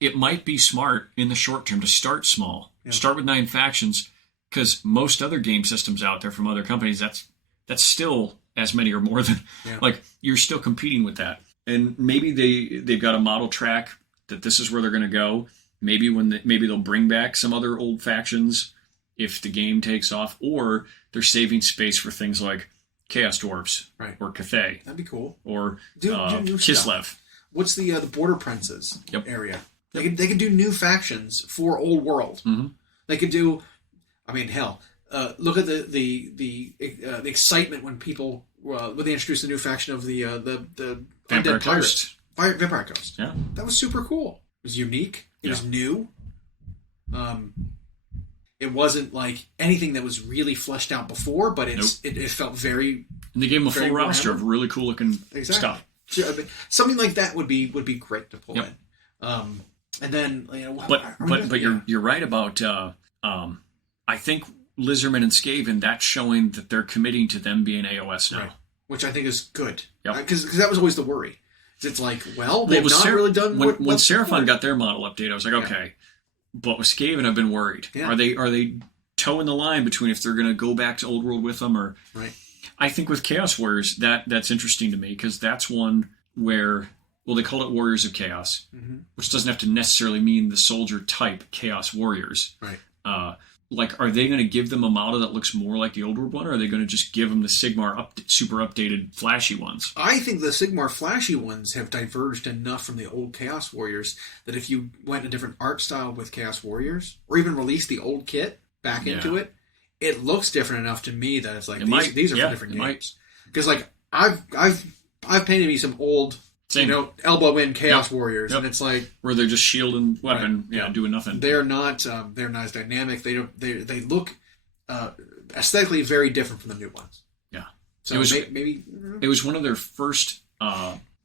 it might be smart in the short term to start small. Yeah. Start with 9 factions, because most other game systems out there from other companies, that's still as many or more than like you're still competing with that. And maybe they've got a model track that this is where they're going to go. Maybe maybe they'll bring back some other old factions if the game takes off, or they're saving space for things like Chaos Dwarves, or Cathay. That'd be cool. Or do new Kislev. Stuff. What's the Border Princes area? They could do new factions for Old World. They could do. I mean, hell, look at the excitement when people when they introduced a new faction of the Vampire Undead Pirates. Vampire Coast. Yeah. That was super cool. It was unique. It was new. It wasn't like anything that was really fleshed out before, but it felt very. And they gave them a full roster of really cool looking stuff. Something like that would be great to pull in. And then but you're right about I think Lizardmen and Skaven, that's showing that they're committing to them being AOS now. Right. Which I think is good. Because that was always the worry. It's like, well, they've really done when Seraphon got their model update, I was like, okay. But with Skaven, I've been worried. Yeah. Are they towing the line between if they're going to go back to Old World with them or... Right. I think with Chaos Warriors, that's interesting to me because that's one where Well, they called it Warriors of Chaos, which doesn't have to necessarily mean the soldier type Chaos Warriors. Right. Like, are they going to give them a model that looks more like the old world one, or are they going to just give them the Sigmar super updated flashy ones? I think the Sigmar flashy ones have diverged enough from the old Chaos Warriors that if you went a different art style with Chaos Warriors, or even released the old kit back into it, it looks different enough to me that it's like these are for different games. Because like I've painted me some old. Same. Elbow in Chaos Warriors, and it's like where they're just shield and weapon, doing nothing. They're not as dynamic. They look aesthetically very different from the new ones. Yeah, so maybe it was one of their first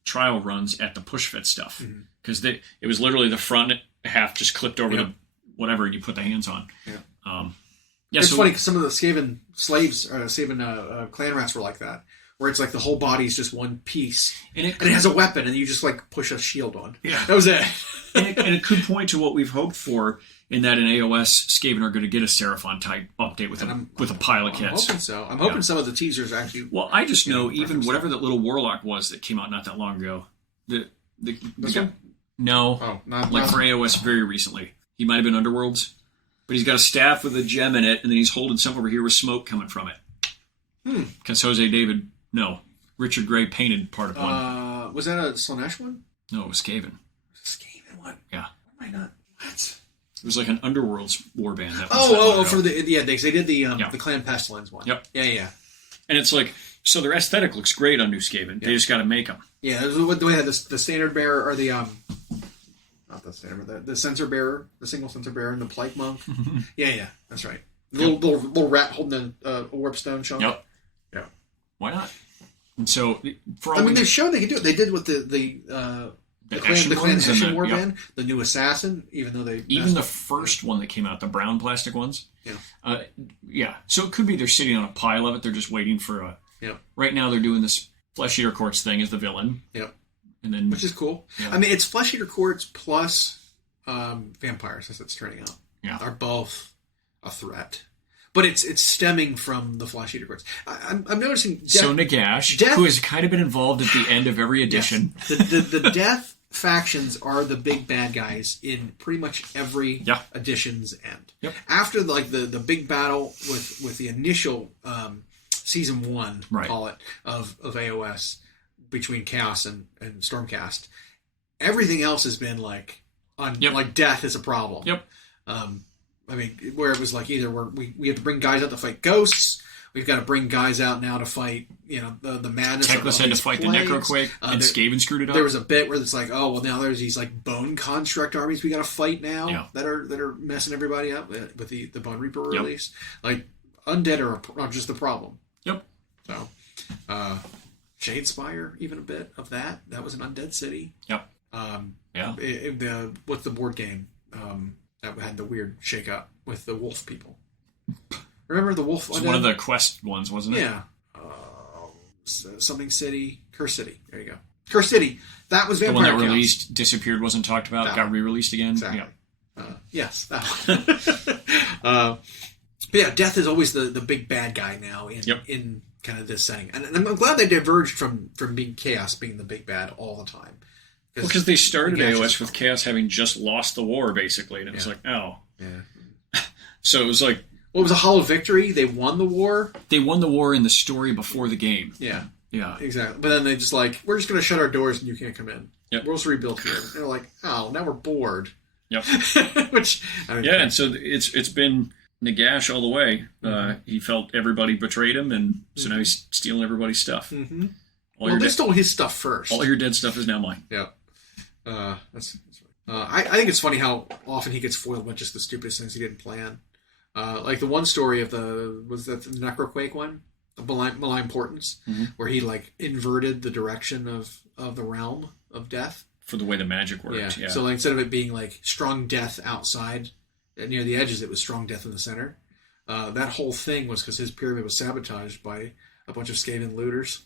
trial runs at the push fit stuff because it was literally the front half just clipped over the whatever and you put the hands on. It's funny because some of the Skaven slaves, Skaven clan rats were like that. Where it's like the whole body is just one piece, and it has a weapon, and you just like push a shield on. Yeah, that was it. and it could point to what we've hoped for in that in AOS, Skaven are going to get a Seraphon type update with a pile of kits. I'm hoping so. I'm hoping some of the teasers actually. Well, I just know even whatever that little warlock was that came out not that long ago. This one? No, not for AOS very recently. He might have been Underworlds, but he's got a staff with a gem in it, and then he's holding something over here with smoke coming from it. Because Jose David. No, Richard Gray painted part of one. Was that a Slanesh one? No, it was Skaven. Skaven one? Yeah. Why not? What? It was like an Underworlds warband. For they did the Clan Pestilence one. Yep. Yeah. And it's like, so their aesthetic looks great on New Skaven. They just got to make them. Yeah, they had the standard bearer or the not the standard, the sensor bearer, the single sensor bearer, and the Plight monk. yeah, that's right. The little rat holding a warp stone chunk. Yep. Yeah. Why not? And so, they showed they could do it. They did with the Clan Hessian warband, the new assassin. Even though the first one that came out, the brown plastic ones. Yeah. So it could be they're sitting on a pile of it. They're just waiting for a. Yeah. Right now they're doing this Flesh Eater Courts thing as the villain. Yep. And then, which is cool. Yeah. I mean, it's Flesh Eater Courts plus vampires as it's turning out. Yeah. Are both a threat. But it's stemming from the Flesh Eater Courts. I'm noticing... So Nagash, who has kind of been involved at the end of every edition. Yes. The Death factions are the big bad guys in pretty much every edition's end. Yep. After the big battle with the initial season 1, call it, of AOS between Chaos and Stormcast, everything else has been like Death is a problem. Yep. I mean, where it was like either we have to bring guys out to fight ghosts, we've got to bring guys out now to fight, the madness. Teclis had to fight plagues. The Necroquake, and Skaven screwed it up. There was a bit where it's like, oh well, now there's these like bone construct armies we got to fight now that are messing everybody up with the Bone Reaper release. Like undead are just the problem. Yep. So, Shadespire, even a bit of that. That was an undead city. Yep. What's the board game? That had the weird shake-up with the wolf people. Remember the wolf? It's one of the quest ones, wasn't it? Yeah. Something City. Curse City. There you go. Curse City. That was Vampire The one that released, disappeared, wasn't talked about, got re-released again. Exactly. Yes, that one. But yeah, Death is always the big bad guy now in kind of this setting. And I'm glad they diverged from being Chaos being the big bad all the time. Because they started AOS with Chaos having just lost the war, basically, and it was like, oh. Yeah. So it was like... Well, it was a hollow victory. They won the war. They won the war in the story before the game. Yeah. Yeah. Exactly. But then they just like, we're just going to shut our doors and you can't come in. Yep. We'll just rebuild here. And they're like, oh, now we're bored. Yep. Which... and so it's been Nagash all the way. He felt everybody betrayed him, and so now he's stealing everybody's stuff. Mm-hmm. They stole his stuff first. All your dead stuff is now mine. Yeah. That's I think it's funny how often he gets foiled by just the stupidest things he didn't plan. Like the one story of the Necroquake one, the Malign Portents, where he like inverted the direction of the realm of death for the way the magic worked. Yeah. So like, instead of it being like strong death outside near the edges, it was strong death in the center. That whole thing was because his pyramid was sabotaged by a bunch of Skaven looters.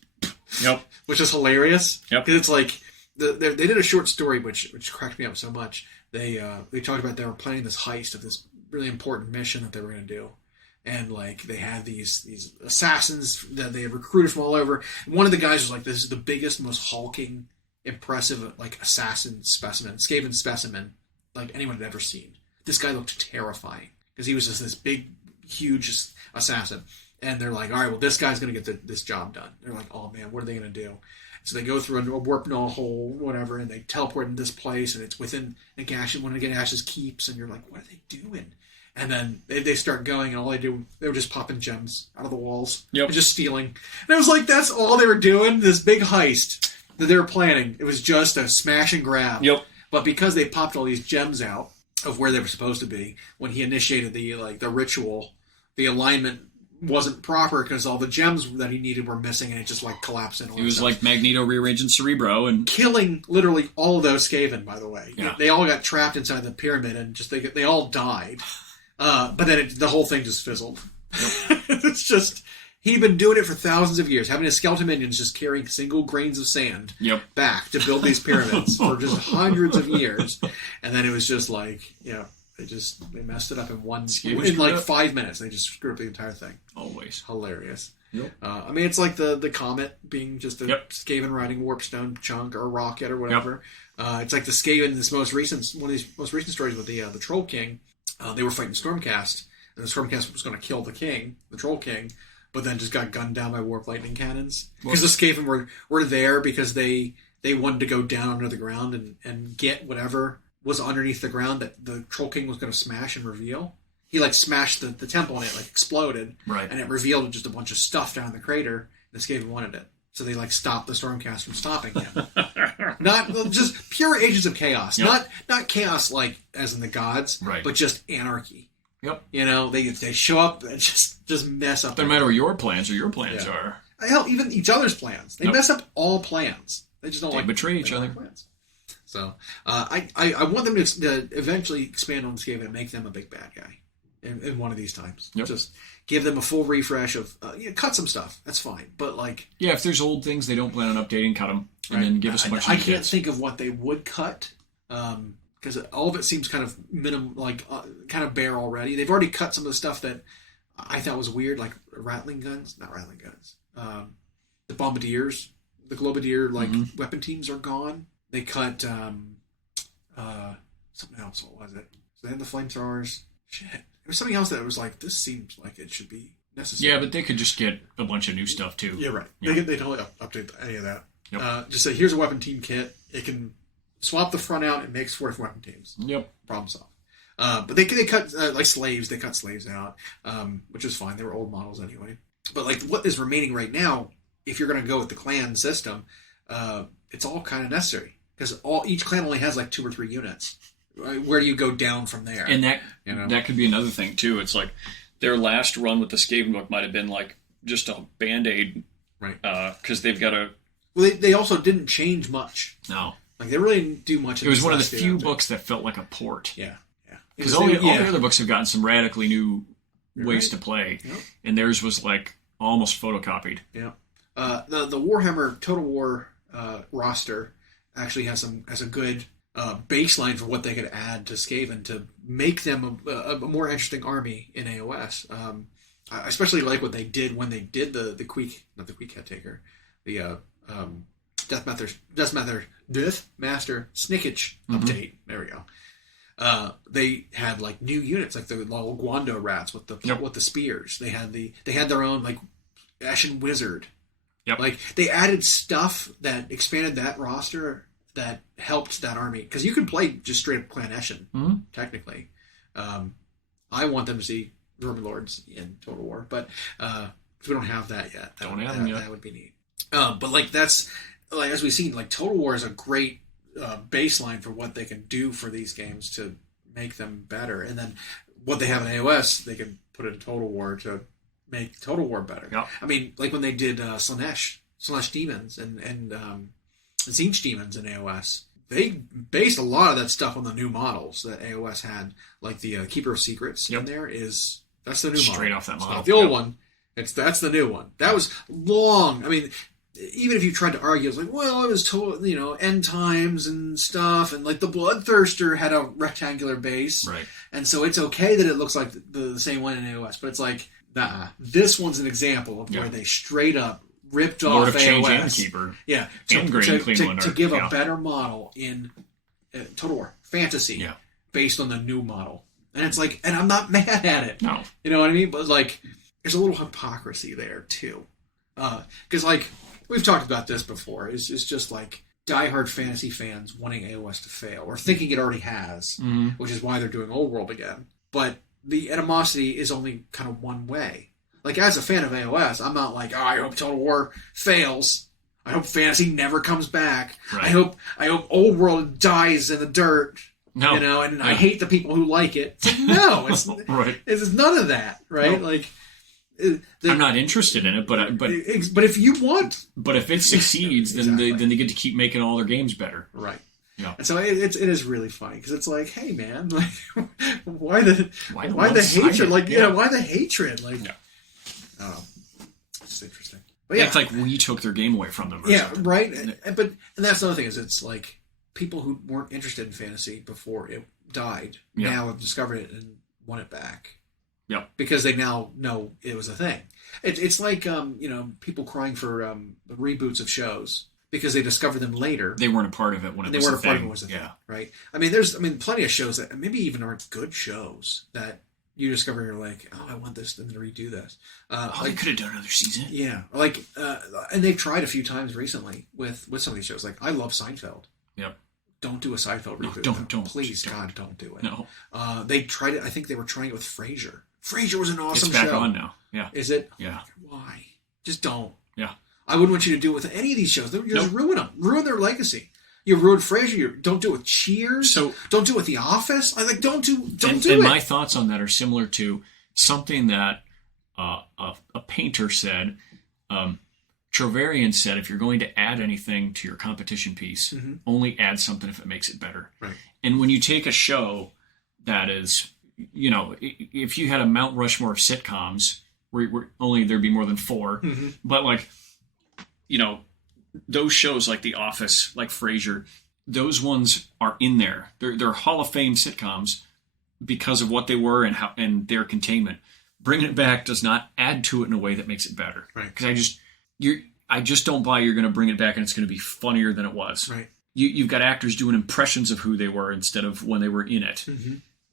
Yep. Which is hilarious. Yep. Because it's like. They did a short story which cracked me up so much. They talked about they were planning this heist of this really important mission that they were going to do, and like they had these assassins that they had recruited from all over. And one of the guys was like, "This is the biggest, most hulking impressive, like, assassin specimen, Skaven specimen, like anyone had ever seen. This guy looked terrifying because he was just this big, huge assassin. And they're like, all right, well, this guy's going to get this job done. They're like, oh, man, what are they going to do? So they go through a warp null hole, whatever, and they teleport in this place, and it's within one of Ganash's keeps, and you're like, what are they doing? And then they start going, and all they were just popping gems out of the walls. Yep. And just stealing. And it was like, that's all they were doing, this big heist that they were planning. It was just a smash and grab. Yep. But because they popped all these gems out of where they were supposed to be, when he initiated the ritual, the alignment wasn't proper because all the gems that he needed were missing, and it just like collapsed in. It was like Magneto rearranging Cerebro and killing literally all of those Skaven. By the way, yeah. They all got trapped inside the pyramid, and just they all died. But then the whole thing just fizzled. Yep. It's just he'd been doing it for thousands of years, having his skeleton minions just carrying single grains of sand back to build these pyramids for just hundreds of years, and then it was just like They messed it up in like 5 minutes. They just screwed up the entire thing. Always hilarious. Yep. I mean, it's like the comet being just a Skaven riding warpstone chunk or a rocket or whatever. Yep. It's like the Skaven. One of these most recent stories with the Troll King. They were fighting Stormcast, and the Stormcast was going to kill the king, the Troll King, but then just got gunned down by warp lightning cannons because the Skaven were there because they wanted to go down under the ground and get whatever was underneath the ground that the Troll King was going to smash and reveal. He like smashed the temple and it like exploded. Right. And it revealed just a bunch of stuff down in the crater. And the Skaven wanted it. So they like stopped the Stormcast from stopping him. Not just pure Agents of Chaos. Yep. Not chaos like as in the gods, right. But just anarchy. Yep. They show up and just mess up. Doesn't matter what your plans are. Hell, even each other's plans. They mess up all plans. They just don't betray each other. Plans. So I want them to eventually expand on Skaven and make them a big bad guy in one of these times. Yep. Just give them a full refresh of cut some stuff. That's fine, but like if there's old things they don't plan on updating, cut them and then give us a bunch. I can't think of what they would cut because all of it seems kind of kind of bare already. They've already cut some of the stuff that I thought was weird, like not rattling guns. The bombardiers, the Globadier weapon teams are gone. They cut something else. What was it? So they had the flamethrowers. Shit. There was something else that was like, this seems like it should be necessary. Yeah, but they could just get a bunch of new stuff too. Yeah, right. Yeah. They totally update any of that. Yep. Just say, here's a weapon team kit. It can swap the front out and makes 4 different weapon teams. Yep. Problem solved. But they cut like slaves. They cut slaves out, which is fine. They were old models anyway. But like what is remaining right now, if you're going to go with the clan system, it's all kind of necessary. Because each clan only has like 2 or 3 units. Where do you go down from there? And that could be another thing too. It's like their last run with the Skaven book might have been like just a Band-Aid, right? Because they've got a. Well, they also didn't change much. No, like they really didn't do much. It was one of the few books that felt like a port. Yeah. Because all the other books have gotten some radically new ways to play, and theirs was like almost photocopied. Yeah. The Warhammer Total War roster actually has a good baseline for what they could add to Skaven to make them a more interesting army in AOS. I especially like what they did when they did the Death Master Snickage update. There we go. They had like new units, like the little Guando rats with the spears. They had their own like Ashen Wizard. Yep. Like they added stuff that expanded that roster that helped that army, because you can play just straight up Clan Eshin, technically. I want them to see Vermin Lords in Total War, but because we don't have that yet. That would be neat. But like that's like as we've seen, like Total War is a great baseline for what they can do for these games to make them better, and then what they have in AOS, they can put in Total War to make Total War better. Yep. I mean, like when they did Slanesh Demons and Tzeentch Demons in AOS, they based a lot of that stuff on the new models that AOS had, like the Keeper of Secrets in there that's the new model. Straight off that model. It's not the old one. That's the new one. That was long. I mean, even if you tried to argue, it's like, well, it was end times and stuff, and like the Bloodthirster had a rectangular base, right? And so it's okay that it looks like the same one in AOS, but it's like, nah. This one's an example of where they straight up ripped Lord off of Change AOS. and Keeper. Yeah, to give a better model in Total War Fantasy based on the new model. And it's like, and I'm not mad at it. No. You know what I mean? But like, there's a little hypocrisy there too. Because like, we've talked about this before. It's just like diehard fantasy fans wanting AOS to fail or thinking it already has, which is why they're doing Old World again. But the animosity is only kind of one way. Like, as a fan of AOS, I'm not like, oh, I hope Total War fails. I hope fantasy never comes back. Right. I hope Old World dies in the dirt. No. You know, and I hate the people who like it. It's like, no, it's right. It's none of that, right? No. Like, I'm not interested in it, but if you want, but if it succeeds, then they get to keep making all their games better, right? Yeah, and so it is really funny because it's like, hey man, like why the hatred? Like why the hatred? Like, it's interesting. But it's like we took their game away from them. Right. And that's the other thing is it's like people who weren't interested in fantasy before it died now have discovered it and want it back. Yeah, because they now know it was a thing. It's like people crying for reboots of shows because they discovered them later. They weren't a part of it when it was a thing. They weren't a part of it when it was a thing, right? I mean, there's plenty of shows that maybe even aren't good shows that you discover and you're like, oh, I want this, and then redo this. They could have done another season. Yeah, like and they've tried a few times recently with some of these shows. Like I love Seinfeld. Yep. Don't do a Seinfeld reboot. No, don't. Please, God, don't do it. No. They tried it. I think they were trying it with Frasier. Frasier was an awesome show. It's back on now. Yeah. Is it? Yeah. Why? Just don't. Yeah. I wouldn't want you to do it with any of these shows. They'll just ruin them. Ruin their legacy. You ruined Frasier. Don't do it with Cheers. So don't do it with The Office. Don't do it. And my thoughts on that are similar to something that a painter said. Trovarian said, if you're going to add anything to your competition piece, only add something if it makes it better. Right. And when you take a show that is, if you had a Mount Rushmore of sitcoms, where only there'd be more than 4, but like, those shows like The Office, like Frasier, those ones are in there. They're Hall of Fame sitcoms because of what they were and their containment. Bringing it back does not add to it in a way that makes it better. Right. Because I just don't buy you're going to bring it back and it's going to be funnier than it was. Right. You've got actors doing impressions of who they were instead of when they were in it.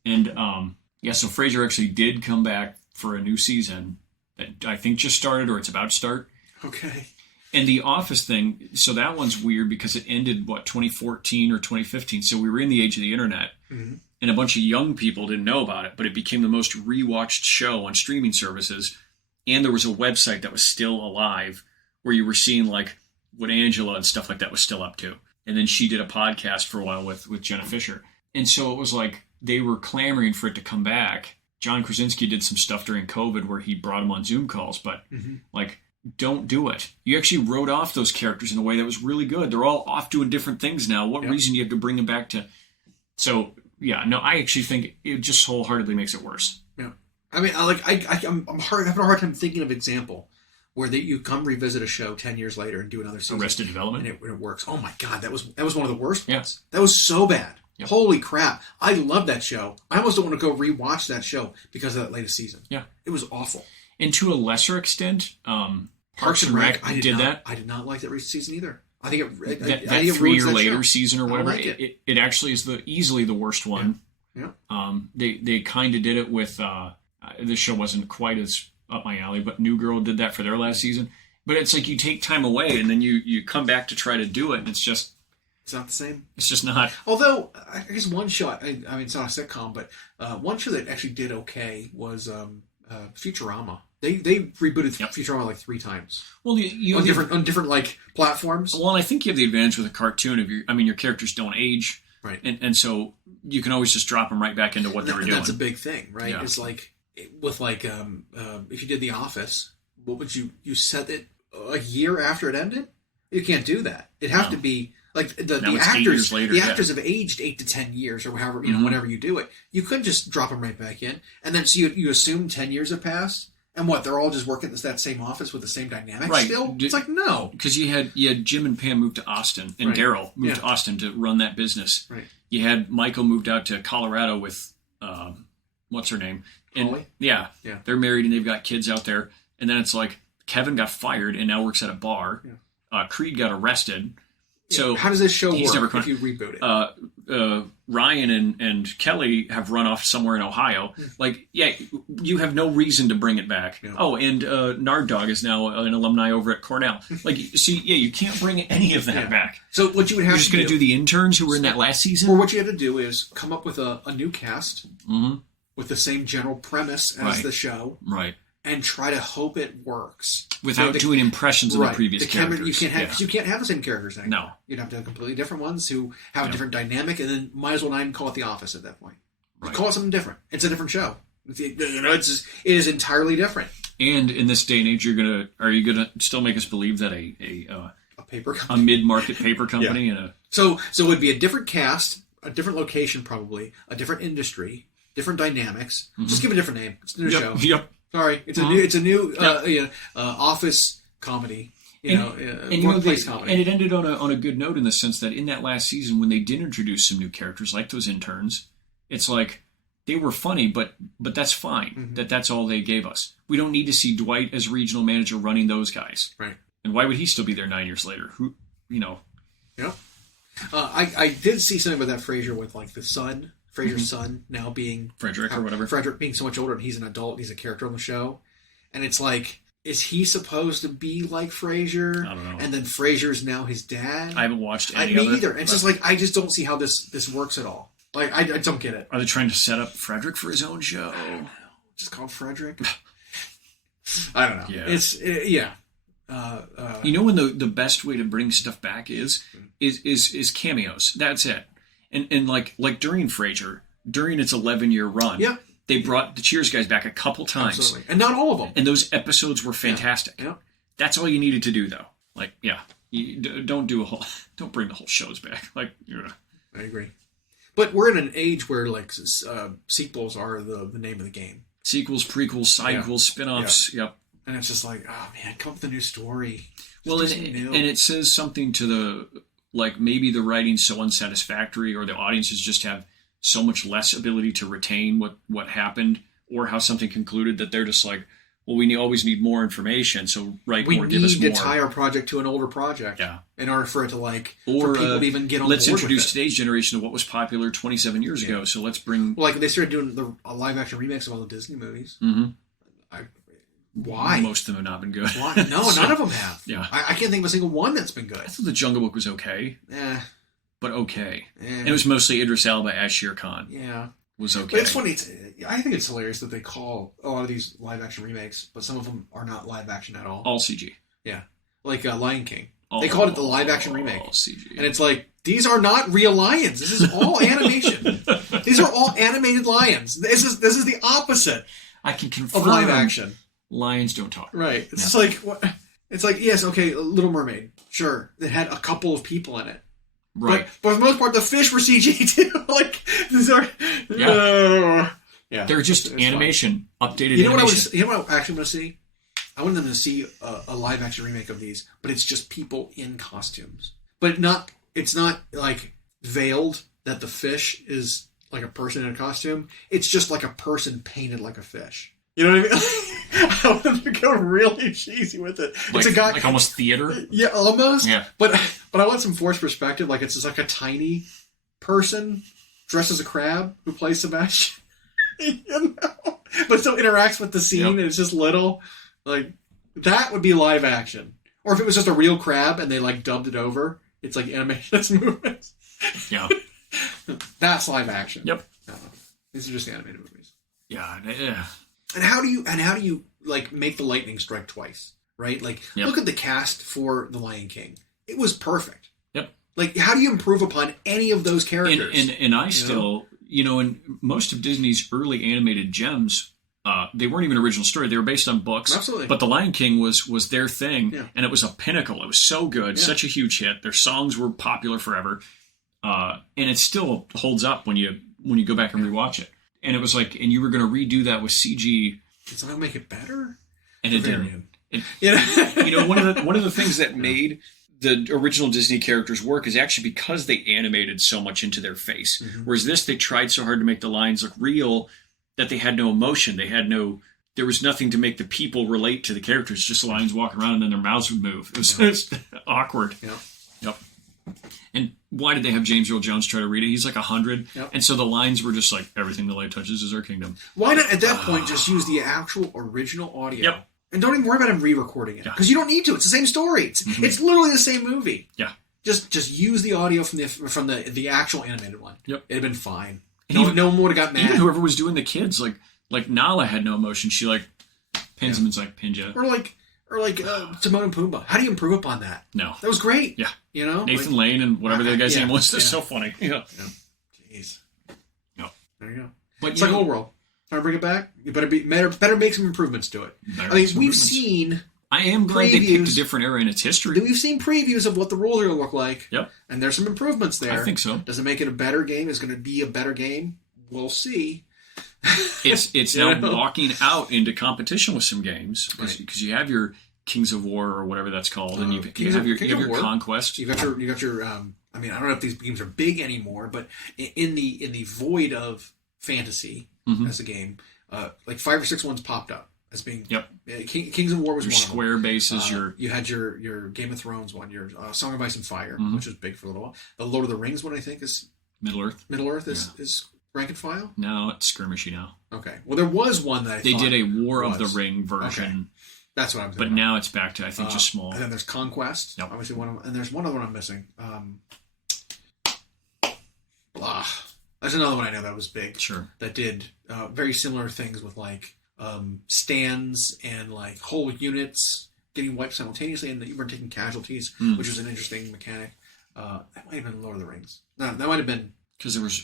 And so Frasier actually did come back for a new season that I think just started or it's about to start. Okay. And The Office thing, so that one's weird because it ended, 2014 or 2015. So we were in the age of the internet. And a bunch of young people didn't know about it, but it became the most rewatched show on streaming services. And there was a website that was still alive where you were seeing like what Angela and stuff like that was still up to. And then she did a podcast for a while with Jenna Fisher. And so it was like they were clamoring for it to come back. John Krasinski did some stuff during COVID where he brought them on Zoom calls, but don't do it. You actually wrote off those characters in a way that was really good. They're all off doing different things now. What reason do you have to bring them back to? So I actually think it just wholeheartedly makes it worse. Yeah. I mean, I'm having a hard time thinking of an example where you come revisit a show 10 years later and do another season. Arrested Development? And it works. Oh my God, that was one of the worst ones. Yeah. That was so bad. Yep. Holy crap. I love that show. I almost don't want to go rewatch that show because of that latest season. Yeah. It was awful. And to a lesser extent, Parks and Rec did that. I did not like that recent season either. I think that 3 year later season or whatever, it actually is easily the worst one. Yeah. They kind of did it with, this show wasn't quite as up my alley, but New Girl did that for their last season. But it's like you take time away and then you come back to try to do it and it's not the same. It's just not. Although, I guess one show, I mean, it's not a sitcom, but one show that actually did okay was Futurama. They rebooted Futurama like 3 times. Well, on different like platforms. Well, I think you have the advantage with a cartoon of your characters don't age. Right. And so you can always just drop them right back into what they were doing. That's a big thing, right? Yeah. It's like with if you did The Office, what would you set it a year after it ended? You can't do that. It'd have to be like the actors. 8 years later, the actors have aged 8 to 10 years or however whenever you do it. You couldn't just drop them right back in, and then so you assume 10 years have passed. And what, they're all just working in that same office with the same dynamic still? It's like, no. Because you had Jim and Pam moved to Austin, and Daryl moved to Austin to run that business. Right. You had Michael moved out to Colorado with, what's her name? Holly? Yeah. They're married and they've got kids out there. And then it's like, Kevin got fired and now works at a bar. Yeah. Creed got arrested. So how does this show work never if you reboot it? Ryan and Kelly have run off somewhere in Ohio. Like, yeah, you have no reason to bring it back. Yeah. Oh, and Nard Dog is now an alumni over at Cornell. Like, see, yeah, you can't bring any of that back. So what you would have You're just going to do the interns who were in that last season? Or what you have to do is come up with a new cast with the same general premise as the show. Right. And try to hope it works without doing impressions of the previous characters. You can't have the same characters anymore. No, you'd have to have completely different ones who have a different dynamic, and then might as well not even call it The Office at that point. Right. Call it something different. It's a different show. It is entirely different. And in this day and age, are you gonna still make us believe that a paper company, a mid-market paper company, and so it would be a different cast, a different location, probably a different industry, different dynamics. Just give it a different name. It's a new show. Yep. Sorry, it's a new office comedy, workplace comedy, and it ended on a good note in the sense that in that last season, when they did introduce some new characters like those interns, it's like they were funny, but that's fine. That's all they gave us. We don't need to see Dwight as regional manager running those guys, right? And why would he still be there 9 years later? Yeah. I did see something about that Frasier with like the son. Frasier's son now being Frederick or whatever. Frederick being so much older, and he's an adult. He's a character on the show, and it's like, is he supposed to be like Frasier? I don't know. And then Frasier's now his dad. I haven't watched any of it. Me either. It's just like I just don't see how this works at all. Like I don't get it. Are they trying to set up Frederick for his own show? Just called Frederick. I don't know. Yeah. It's when the best way to bring stuff back is cameos. That's it. And like during Frasier, during its 11-year run, they brought the Cheers guys back a couple times. Absolutely. And not all of them. And those episodes were fantastic. Yeah. That's all you needed to do, though. Like, don't bring the whole shows back. Like, I agree. But we're in an age where like sequels are the name of the game. Sequels, prequels, sidequels, spin-offs. Yep. And it's just like, oh man, come up with a new story. Well, and it says something to the, like, maybe the writing's so unsatisfactory, or the audiences just have so much less ability to retain what happened or how something concluded that they're just like, well, we always need more information, so write more, give us more. We need to tie our project to an older project, in order for it to for people to even get on board. Let's introduce today's generation to what was popular 27 years ago. So let's bring. Well, like they started doing a live action remakes of all the Disney movies. Why? Most of them have not been good. Why? No, none of them have. Yeah, I can't think of a single one that's been good. I thought The Jungle Book was okay. But okay. And it was mostly Idris Elba as Shere Khan. Yeah. Was okay. But it's funny. I think it's hilarious that they call a lot of these live action remakes, but some of them are not live action at all. All CG. Yeah. Like Lion King. They called it the live action remake. All CG. And it's like, these are not real lions. This is all animation. These are all animated lions. This is the opposite. I can confirm of live action. Lions don't talk. Right. It's just like, what? It's like, yes, okay, Little Mermaid. Sure. It had a couple of people in it. Right. But for the most part, the fish were CG too. Like, these are. They're just animation, updated you know animation. You know what I actually want to see? I want them to see a live action remake of these, but it's just people in costumes. But it's not like veiled that the fish is like a person in a costume. It's just like a person painted like a fish. You know what I mean? I want them to go really cheesy with it. Like, it's a guy, like almost theater. Yeah, almost. Yeah. But I want some forced perspective. Like it's just like a tiny person dressed as a crab who plays Sebastian. But still interacts with the scene, and it's just little. Like that would be live action. Or if it was just a real crab and they like dubbed it over, it's like animation movements. Yeah. That's live action. Yep. These are just animated movies. Yeah. And how do you like make the lightning strike twice? Right? Like look at the cast for The Lion King. It was perfect. Yep. Like how do you improve upon any of those characters? And I still, in most of Disney's early animated gems, they weren't even original story. They were based on books. Absolutely. But The Lion King was their thing, and it was a pinnacle. It was so good, such a huge hit. Their songs were popular forever, and it still holds up when you go back and rewatch it. And it was like, and you were going to redo that with CG. Does that make it better? And it didn't. One of the things that made the original Disney characters work is actually because they animated so much into their face. Mm-hmm. Whereas this, they tried so hard to make the lines look real that they had no emotion. They had no there was nothing to make the people relate to the characters. Just lions walking around and then their mouths would move. It was just awkward. Yep. And why did they have James Earl Jones try to read it? He's like 100. Yep. And so the lines were just like, everything the light touches is our kingdom. Why not, at that point, just use the actual original audio? Yep. And don't even worry about him re-recording it. Because you don't need to. It's the same story. It's literally the same movie. Yeah. Just use the audio from the actual animated one. Yep. It'd have been fine. No one would have got mad. Even whoever was doing the kids, like Nala had no emotion. She like pins him and's like, Pinja. Or like Timon and Pumbaa. How do you improve upon that? No. That was great. Yeah. You know? Nathan Lane and whatever the guy's name was. That's so funny. Yeah. Jeez. Yep. There you go. But it's like Old World. Trying to bring it back? You better make some improvements to it. We've seen... I am glad they picked a different era in its history. We've seen previews of what the rules are going to look like. Yep. And there's some improvements there. I think so. Does it make it a better game? Is it going to be a better game? We'll see. It's now walking out into competition with some games. Because you have your Kings of War or whatever that's called. And you have your Conquest. You got your I mean, I don't know if these games are big anymore, but in the void of fantasy as a game, like 5 or 6 ones popped up. As being Kings of War was your one square of them. bases. You had your Game of Thrones one, your Song of Ice and Fire, which was big for a little while. The Lord of the Rings one, I think, is Middle Earth. Middle Earth is rank and file. No, it's skirmishy now. Okay, well there was one that they did a War of the Ring version. Okay. That's what I'm thinking. But now it's back to just small. And then there's Conquest. Yep. Obviously and there's one other one I'm missing. Blah. There's another one I know that was big. Sure. That did very similar things with like. Stands and like whole units getting wiped simultaneously, and you were taking casualties, which was an interesting mechanic. That might have been Lord of the Rings. No, that might have been because there was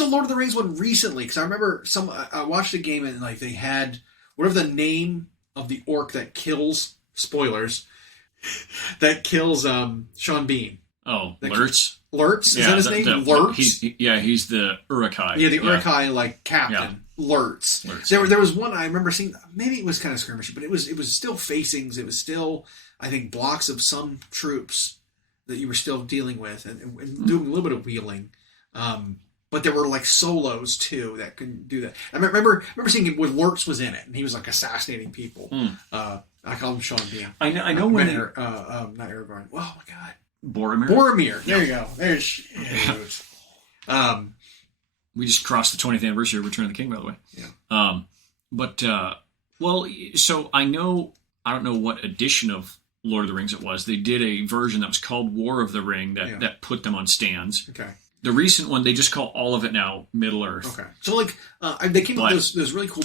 a Lord of the Rings one recently. Because I remember I watched a game and like they had whatever the name of the orc that kills spoilers that kills Sean Bean. Oh, Lurtz. Lurtz, is that his name? Lurtz. He's the Uruk-hai. Yeah, the Uruk-hai like captain. Yeah. Lurtz. There was one I remember seeing. Maybe it was kind of skirmishy, but it was still facings. It was still, I think, blocks of some troops that you were still dealing with and doing a little bit of wheeling. But there were like solos too that could do that. I remember seeing it when Lurtz was in it, and he was like assassinating people. I call him Sean Bean. I know when not Aragorn. Oh my god, Boromir. There you go. There's. We just crossed the 20th anniversary of Return of the King, by the way. Yeah. So I don't know what edition of Lord of the Rings it was. They did a version that was called War of the Ring that put them on stands. Okay. The recent one, they just call all of it now Middle Earth. Okay. So like, they came up with those really cool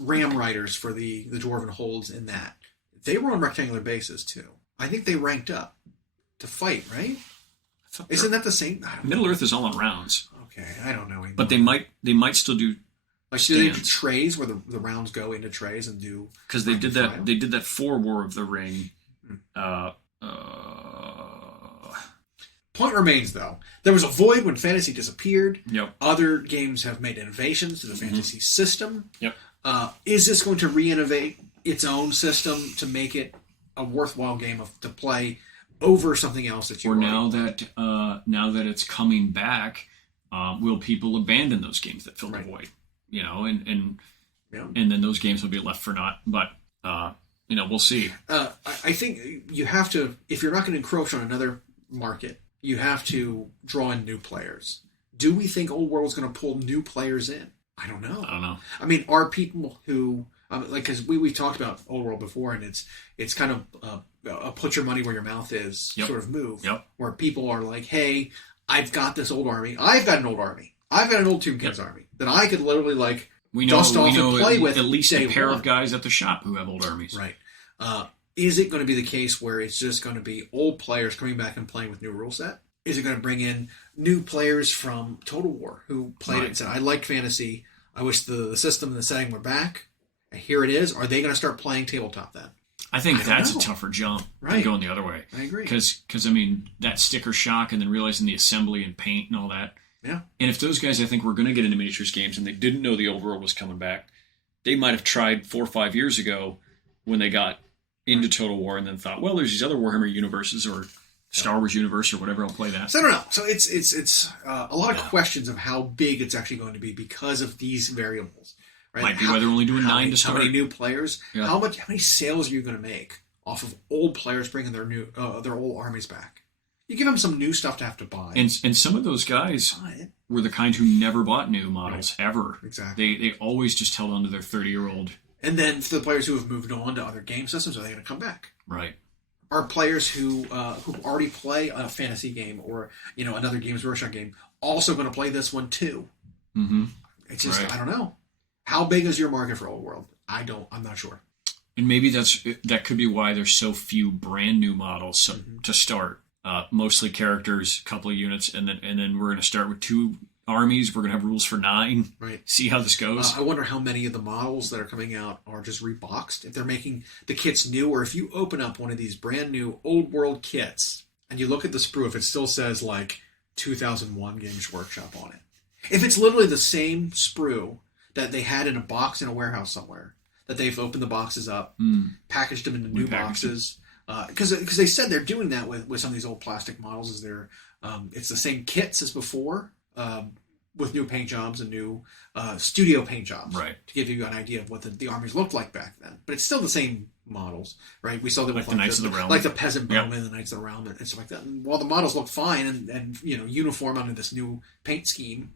ram riders for the Dwarven holds in that. They were on rectangular bases too. I think they ranked up to fight, right? Isn't that the same? Middle Earth is all on rounds. Okay, I don't know anymore. But they might still do like do they do trays where the rounds go into trays and do because they did that. They did that for War of the Ring. Point remains though, there was a void when fantasy disappeared. Yep. Other games have made innovations to the fantasy system. Yep. Is this going to re-innovate its own system to make it a worthwhile game to play over something else that you? Or now that it's coming back. Will people abandon those games that fill the void? You know, and then those games will be left for naught. But we'll see. I think you have to, if you're not going to encroach on another market, you have to draw in new players. Do we think Old World's going to pull new players in? I don't know. I mean, are people who because we've talked about Old World before, and it's kind of a put your money where your mouth is sort of move, where people are like, hey. I've got this old army. I've got an old army. I've got an old Tomb King's army that I could literally dust off and play with. At least a pair of guys at the shop who have old armies. Right. Is it going to be the case where it's just going to be old players coming back and playing with new rule set? Is it going to bring in new players from Total War who played it and said, I liked fantasy. I wish the system and the setting were back. And here it is. Are they going to start playing tabletop then? I think that's a tougher jump than going the other way. I agree. Because I mean, that sticker shock and then realizing the assembly and paint and all that. Yeah. And if those guys, I think, were going to get into miniatures games and they didn't know the old world was coming back, they might have tried 4 or 5 years ago when they got into Total War and then thought, well, there's these other Warhammer universes or Star Wars universe or whatever, I'll play that. So I don't know. So it's a lot of questions of how big it's actually going to be because of these variables. Right? Might be why they're only doing 9 to start. How many new players? Yeah. How many sales are you going to make off of old players bringing their old armies back? You give them some new stuff to have to buy. And some of those guys were the kind who never bought new models, ever. Exactly. They always just held on to their 30-year-old. And then for the players who have moved on to other game systems, are they going to come back? Right. Are players who already play a fantasy game or another Games Workshop game also going to play this one too? Mm-hmm. It's just I don't know. How big is your market for Old World? I'm not sure. And maybe that could be why there's so few brand new models to start. Mostly characters, a couple of units, and then we're going to start with 2 armies. We're going to have rules for 9. Right. See how this goes. I wonder how many of the models that are coming out are just reboxed. If they're making the kits new, or if you open up one of these brand new Old World kits and you look at the sprue, if it still says like 2001 Games Workshop on it. If it's literally the same sprue that they had in a box in a warehouse somewhere, that they've opened the boxes up, packaged them into new boxes. Because they said they're doing that with some of these old plastic models. It's the same kits as before, with new paint jobs and new studio paint jobs, right? To give you an idea of what the armies looked like back then. But it's still the same models, right? We saw them like with the Knights of the Realm, like the Peasant Bowmen, the Knights of the Realm, and stuff like that. And while the models looked fine and uniform under this new paint scheme,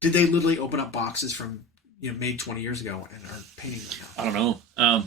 did they literally open up boxes from made 20 years ago and are painting them now? I don't know.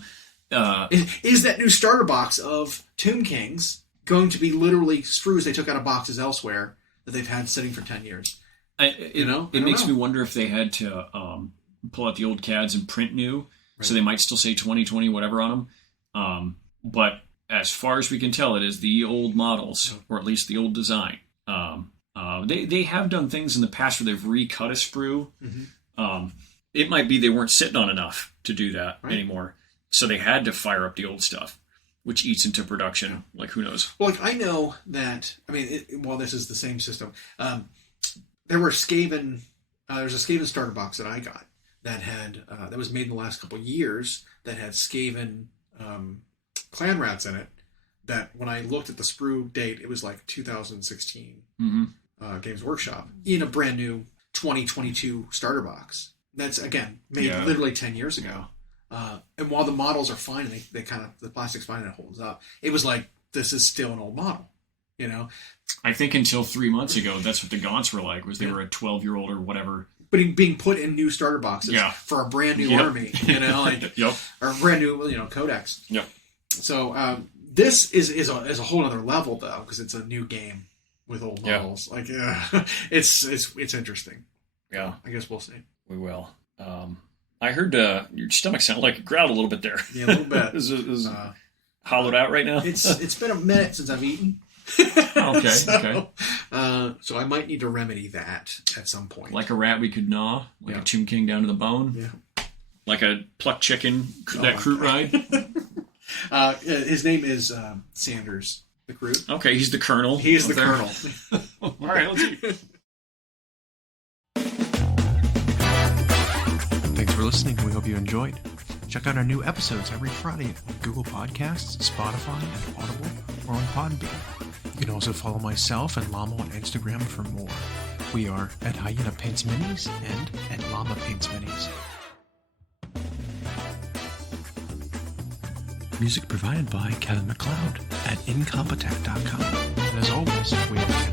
Is that new starter box of Tomb Kings going to be literally sprues they took out of boxes elsewhere that they've had sitting for 10 years? It makes me wonder if they had to pull out the old CADs and print new, so they might still say 2020 whatever on them. But as far as we can tell, it is the old models, or at least the old design. They have done things in the past where they've recut a sprue. Mm-hmm. It might be they weren't sitting on enough to do that anymore. So they had to fire up the old stuff, which eats into production. Like, who knows? Well, I know that, while this is the same system, there were Skaven, there's a Skaven starter box that I got that had, that was made in the last couple of years, that had Skaven clan rats in it, that when I looked at the sprue date, it was like 2016 Games Workshop in a brand new 2022 starter box. That's, again, made literally 10 years ago. And while the models are fine and they kind of, the plastic's fine and it holds up, it was like, this is still an old model, I think until 3 months ago, that's what the Gaunts were like, was they were a 12-year-old or whatever. But being put in new starter boxes for a brand new army, or a brand new, codex. Yep. So this is a whole other level, though, because it's a new game with old models. Like, it's interesting. Yeah. I guess we'll see. We will. I heard your stomach sounded like it growled a little bit there. Yeah, a little bit. is hollowed out right now? It's been a minute since I've eaten. Okay. So I might need to remedy that at some point. Like a rat we could gnaw, like a Tomb King down to the bone. Yeah. Like a plucked chicken, that Kroot ride. His name is Sanders, the Kroot. Okay, he's the Colonel. He is the Colonel. All right, let's see. Thanks for listening. We hope you enjoyed. Check out our new episodes every Friday on Google Podcasts, Spotify, and Audible, or on Podbean. You can also follow myself and Llama on Instagram for more. We are at Hyena Paints Minis and at Llama Paints Minis. Music provided by Kevin MacLeod at incompetech.com. And as always, we are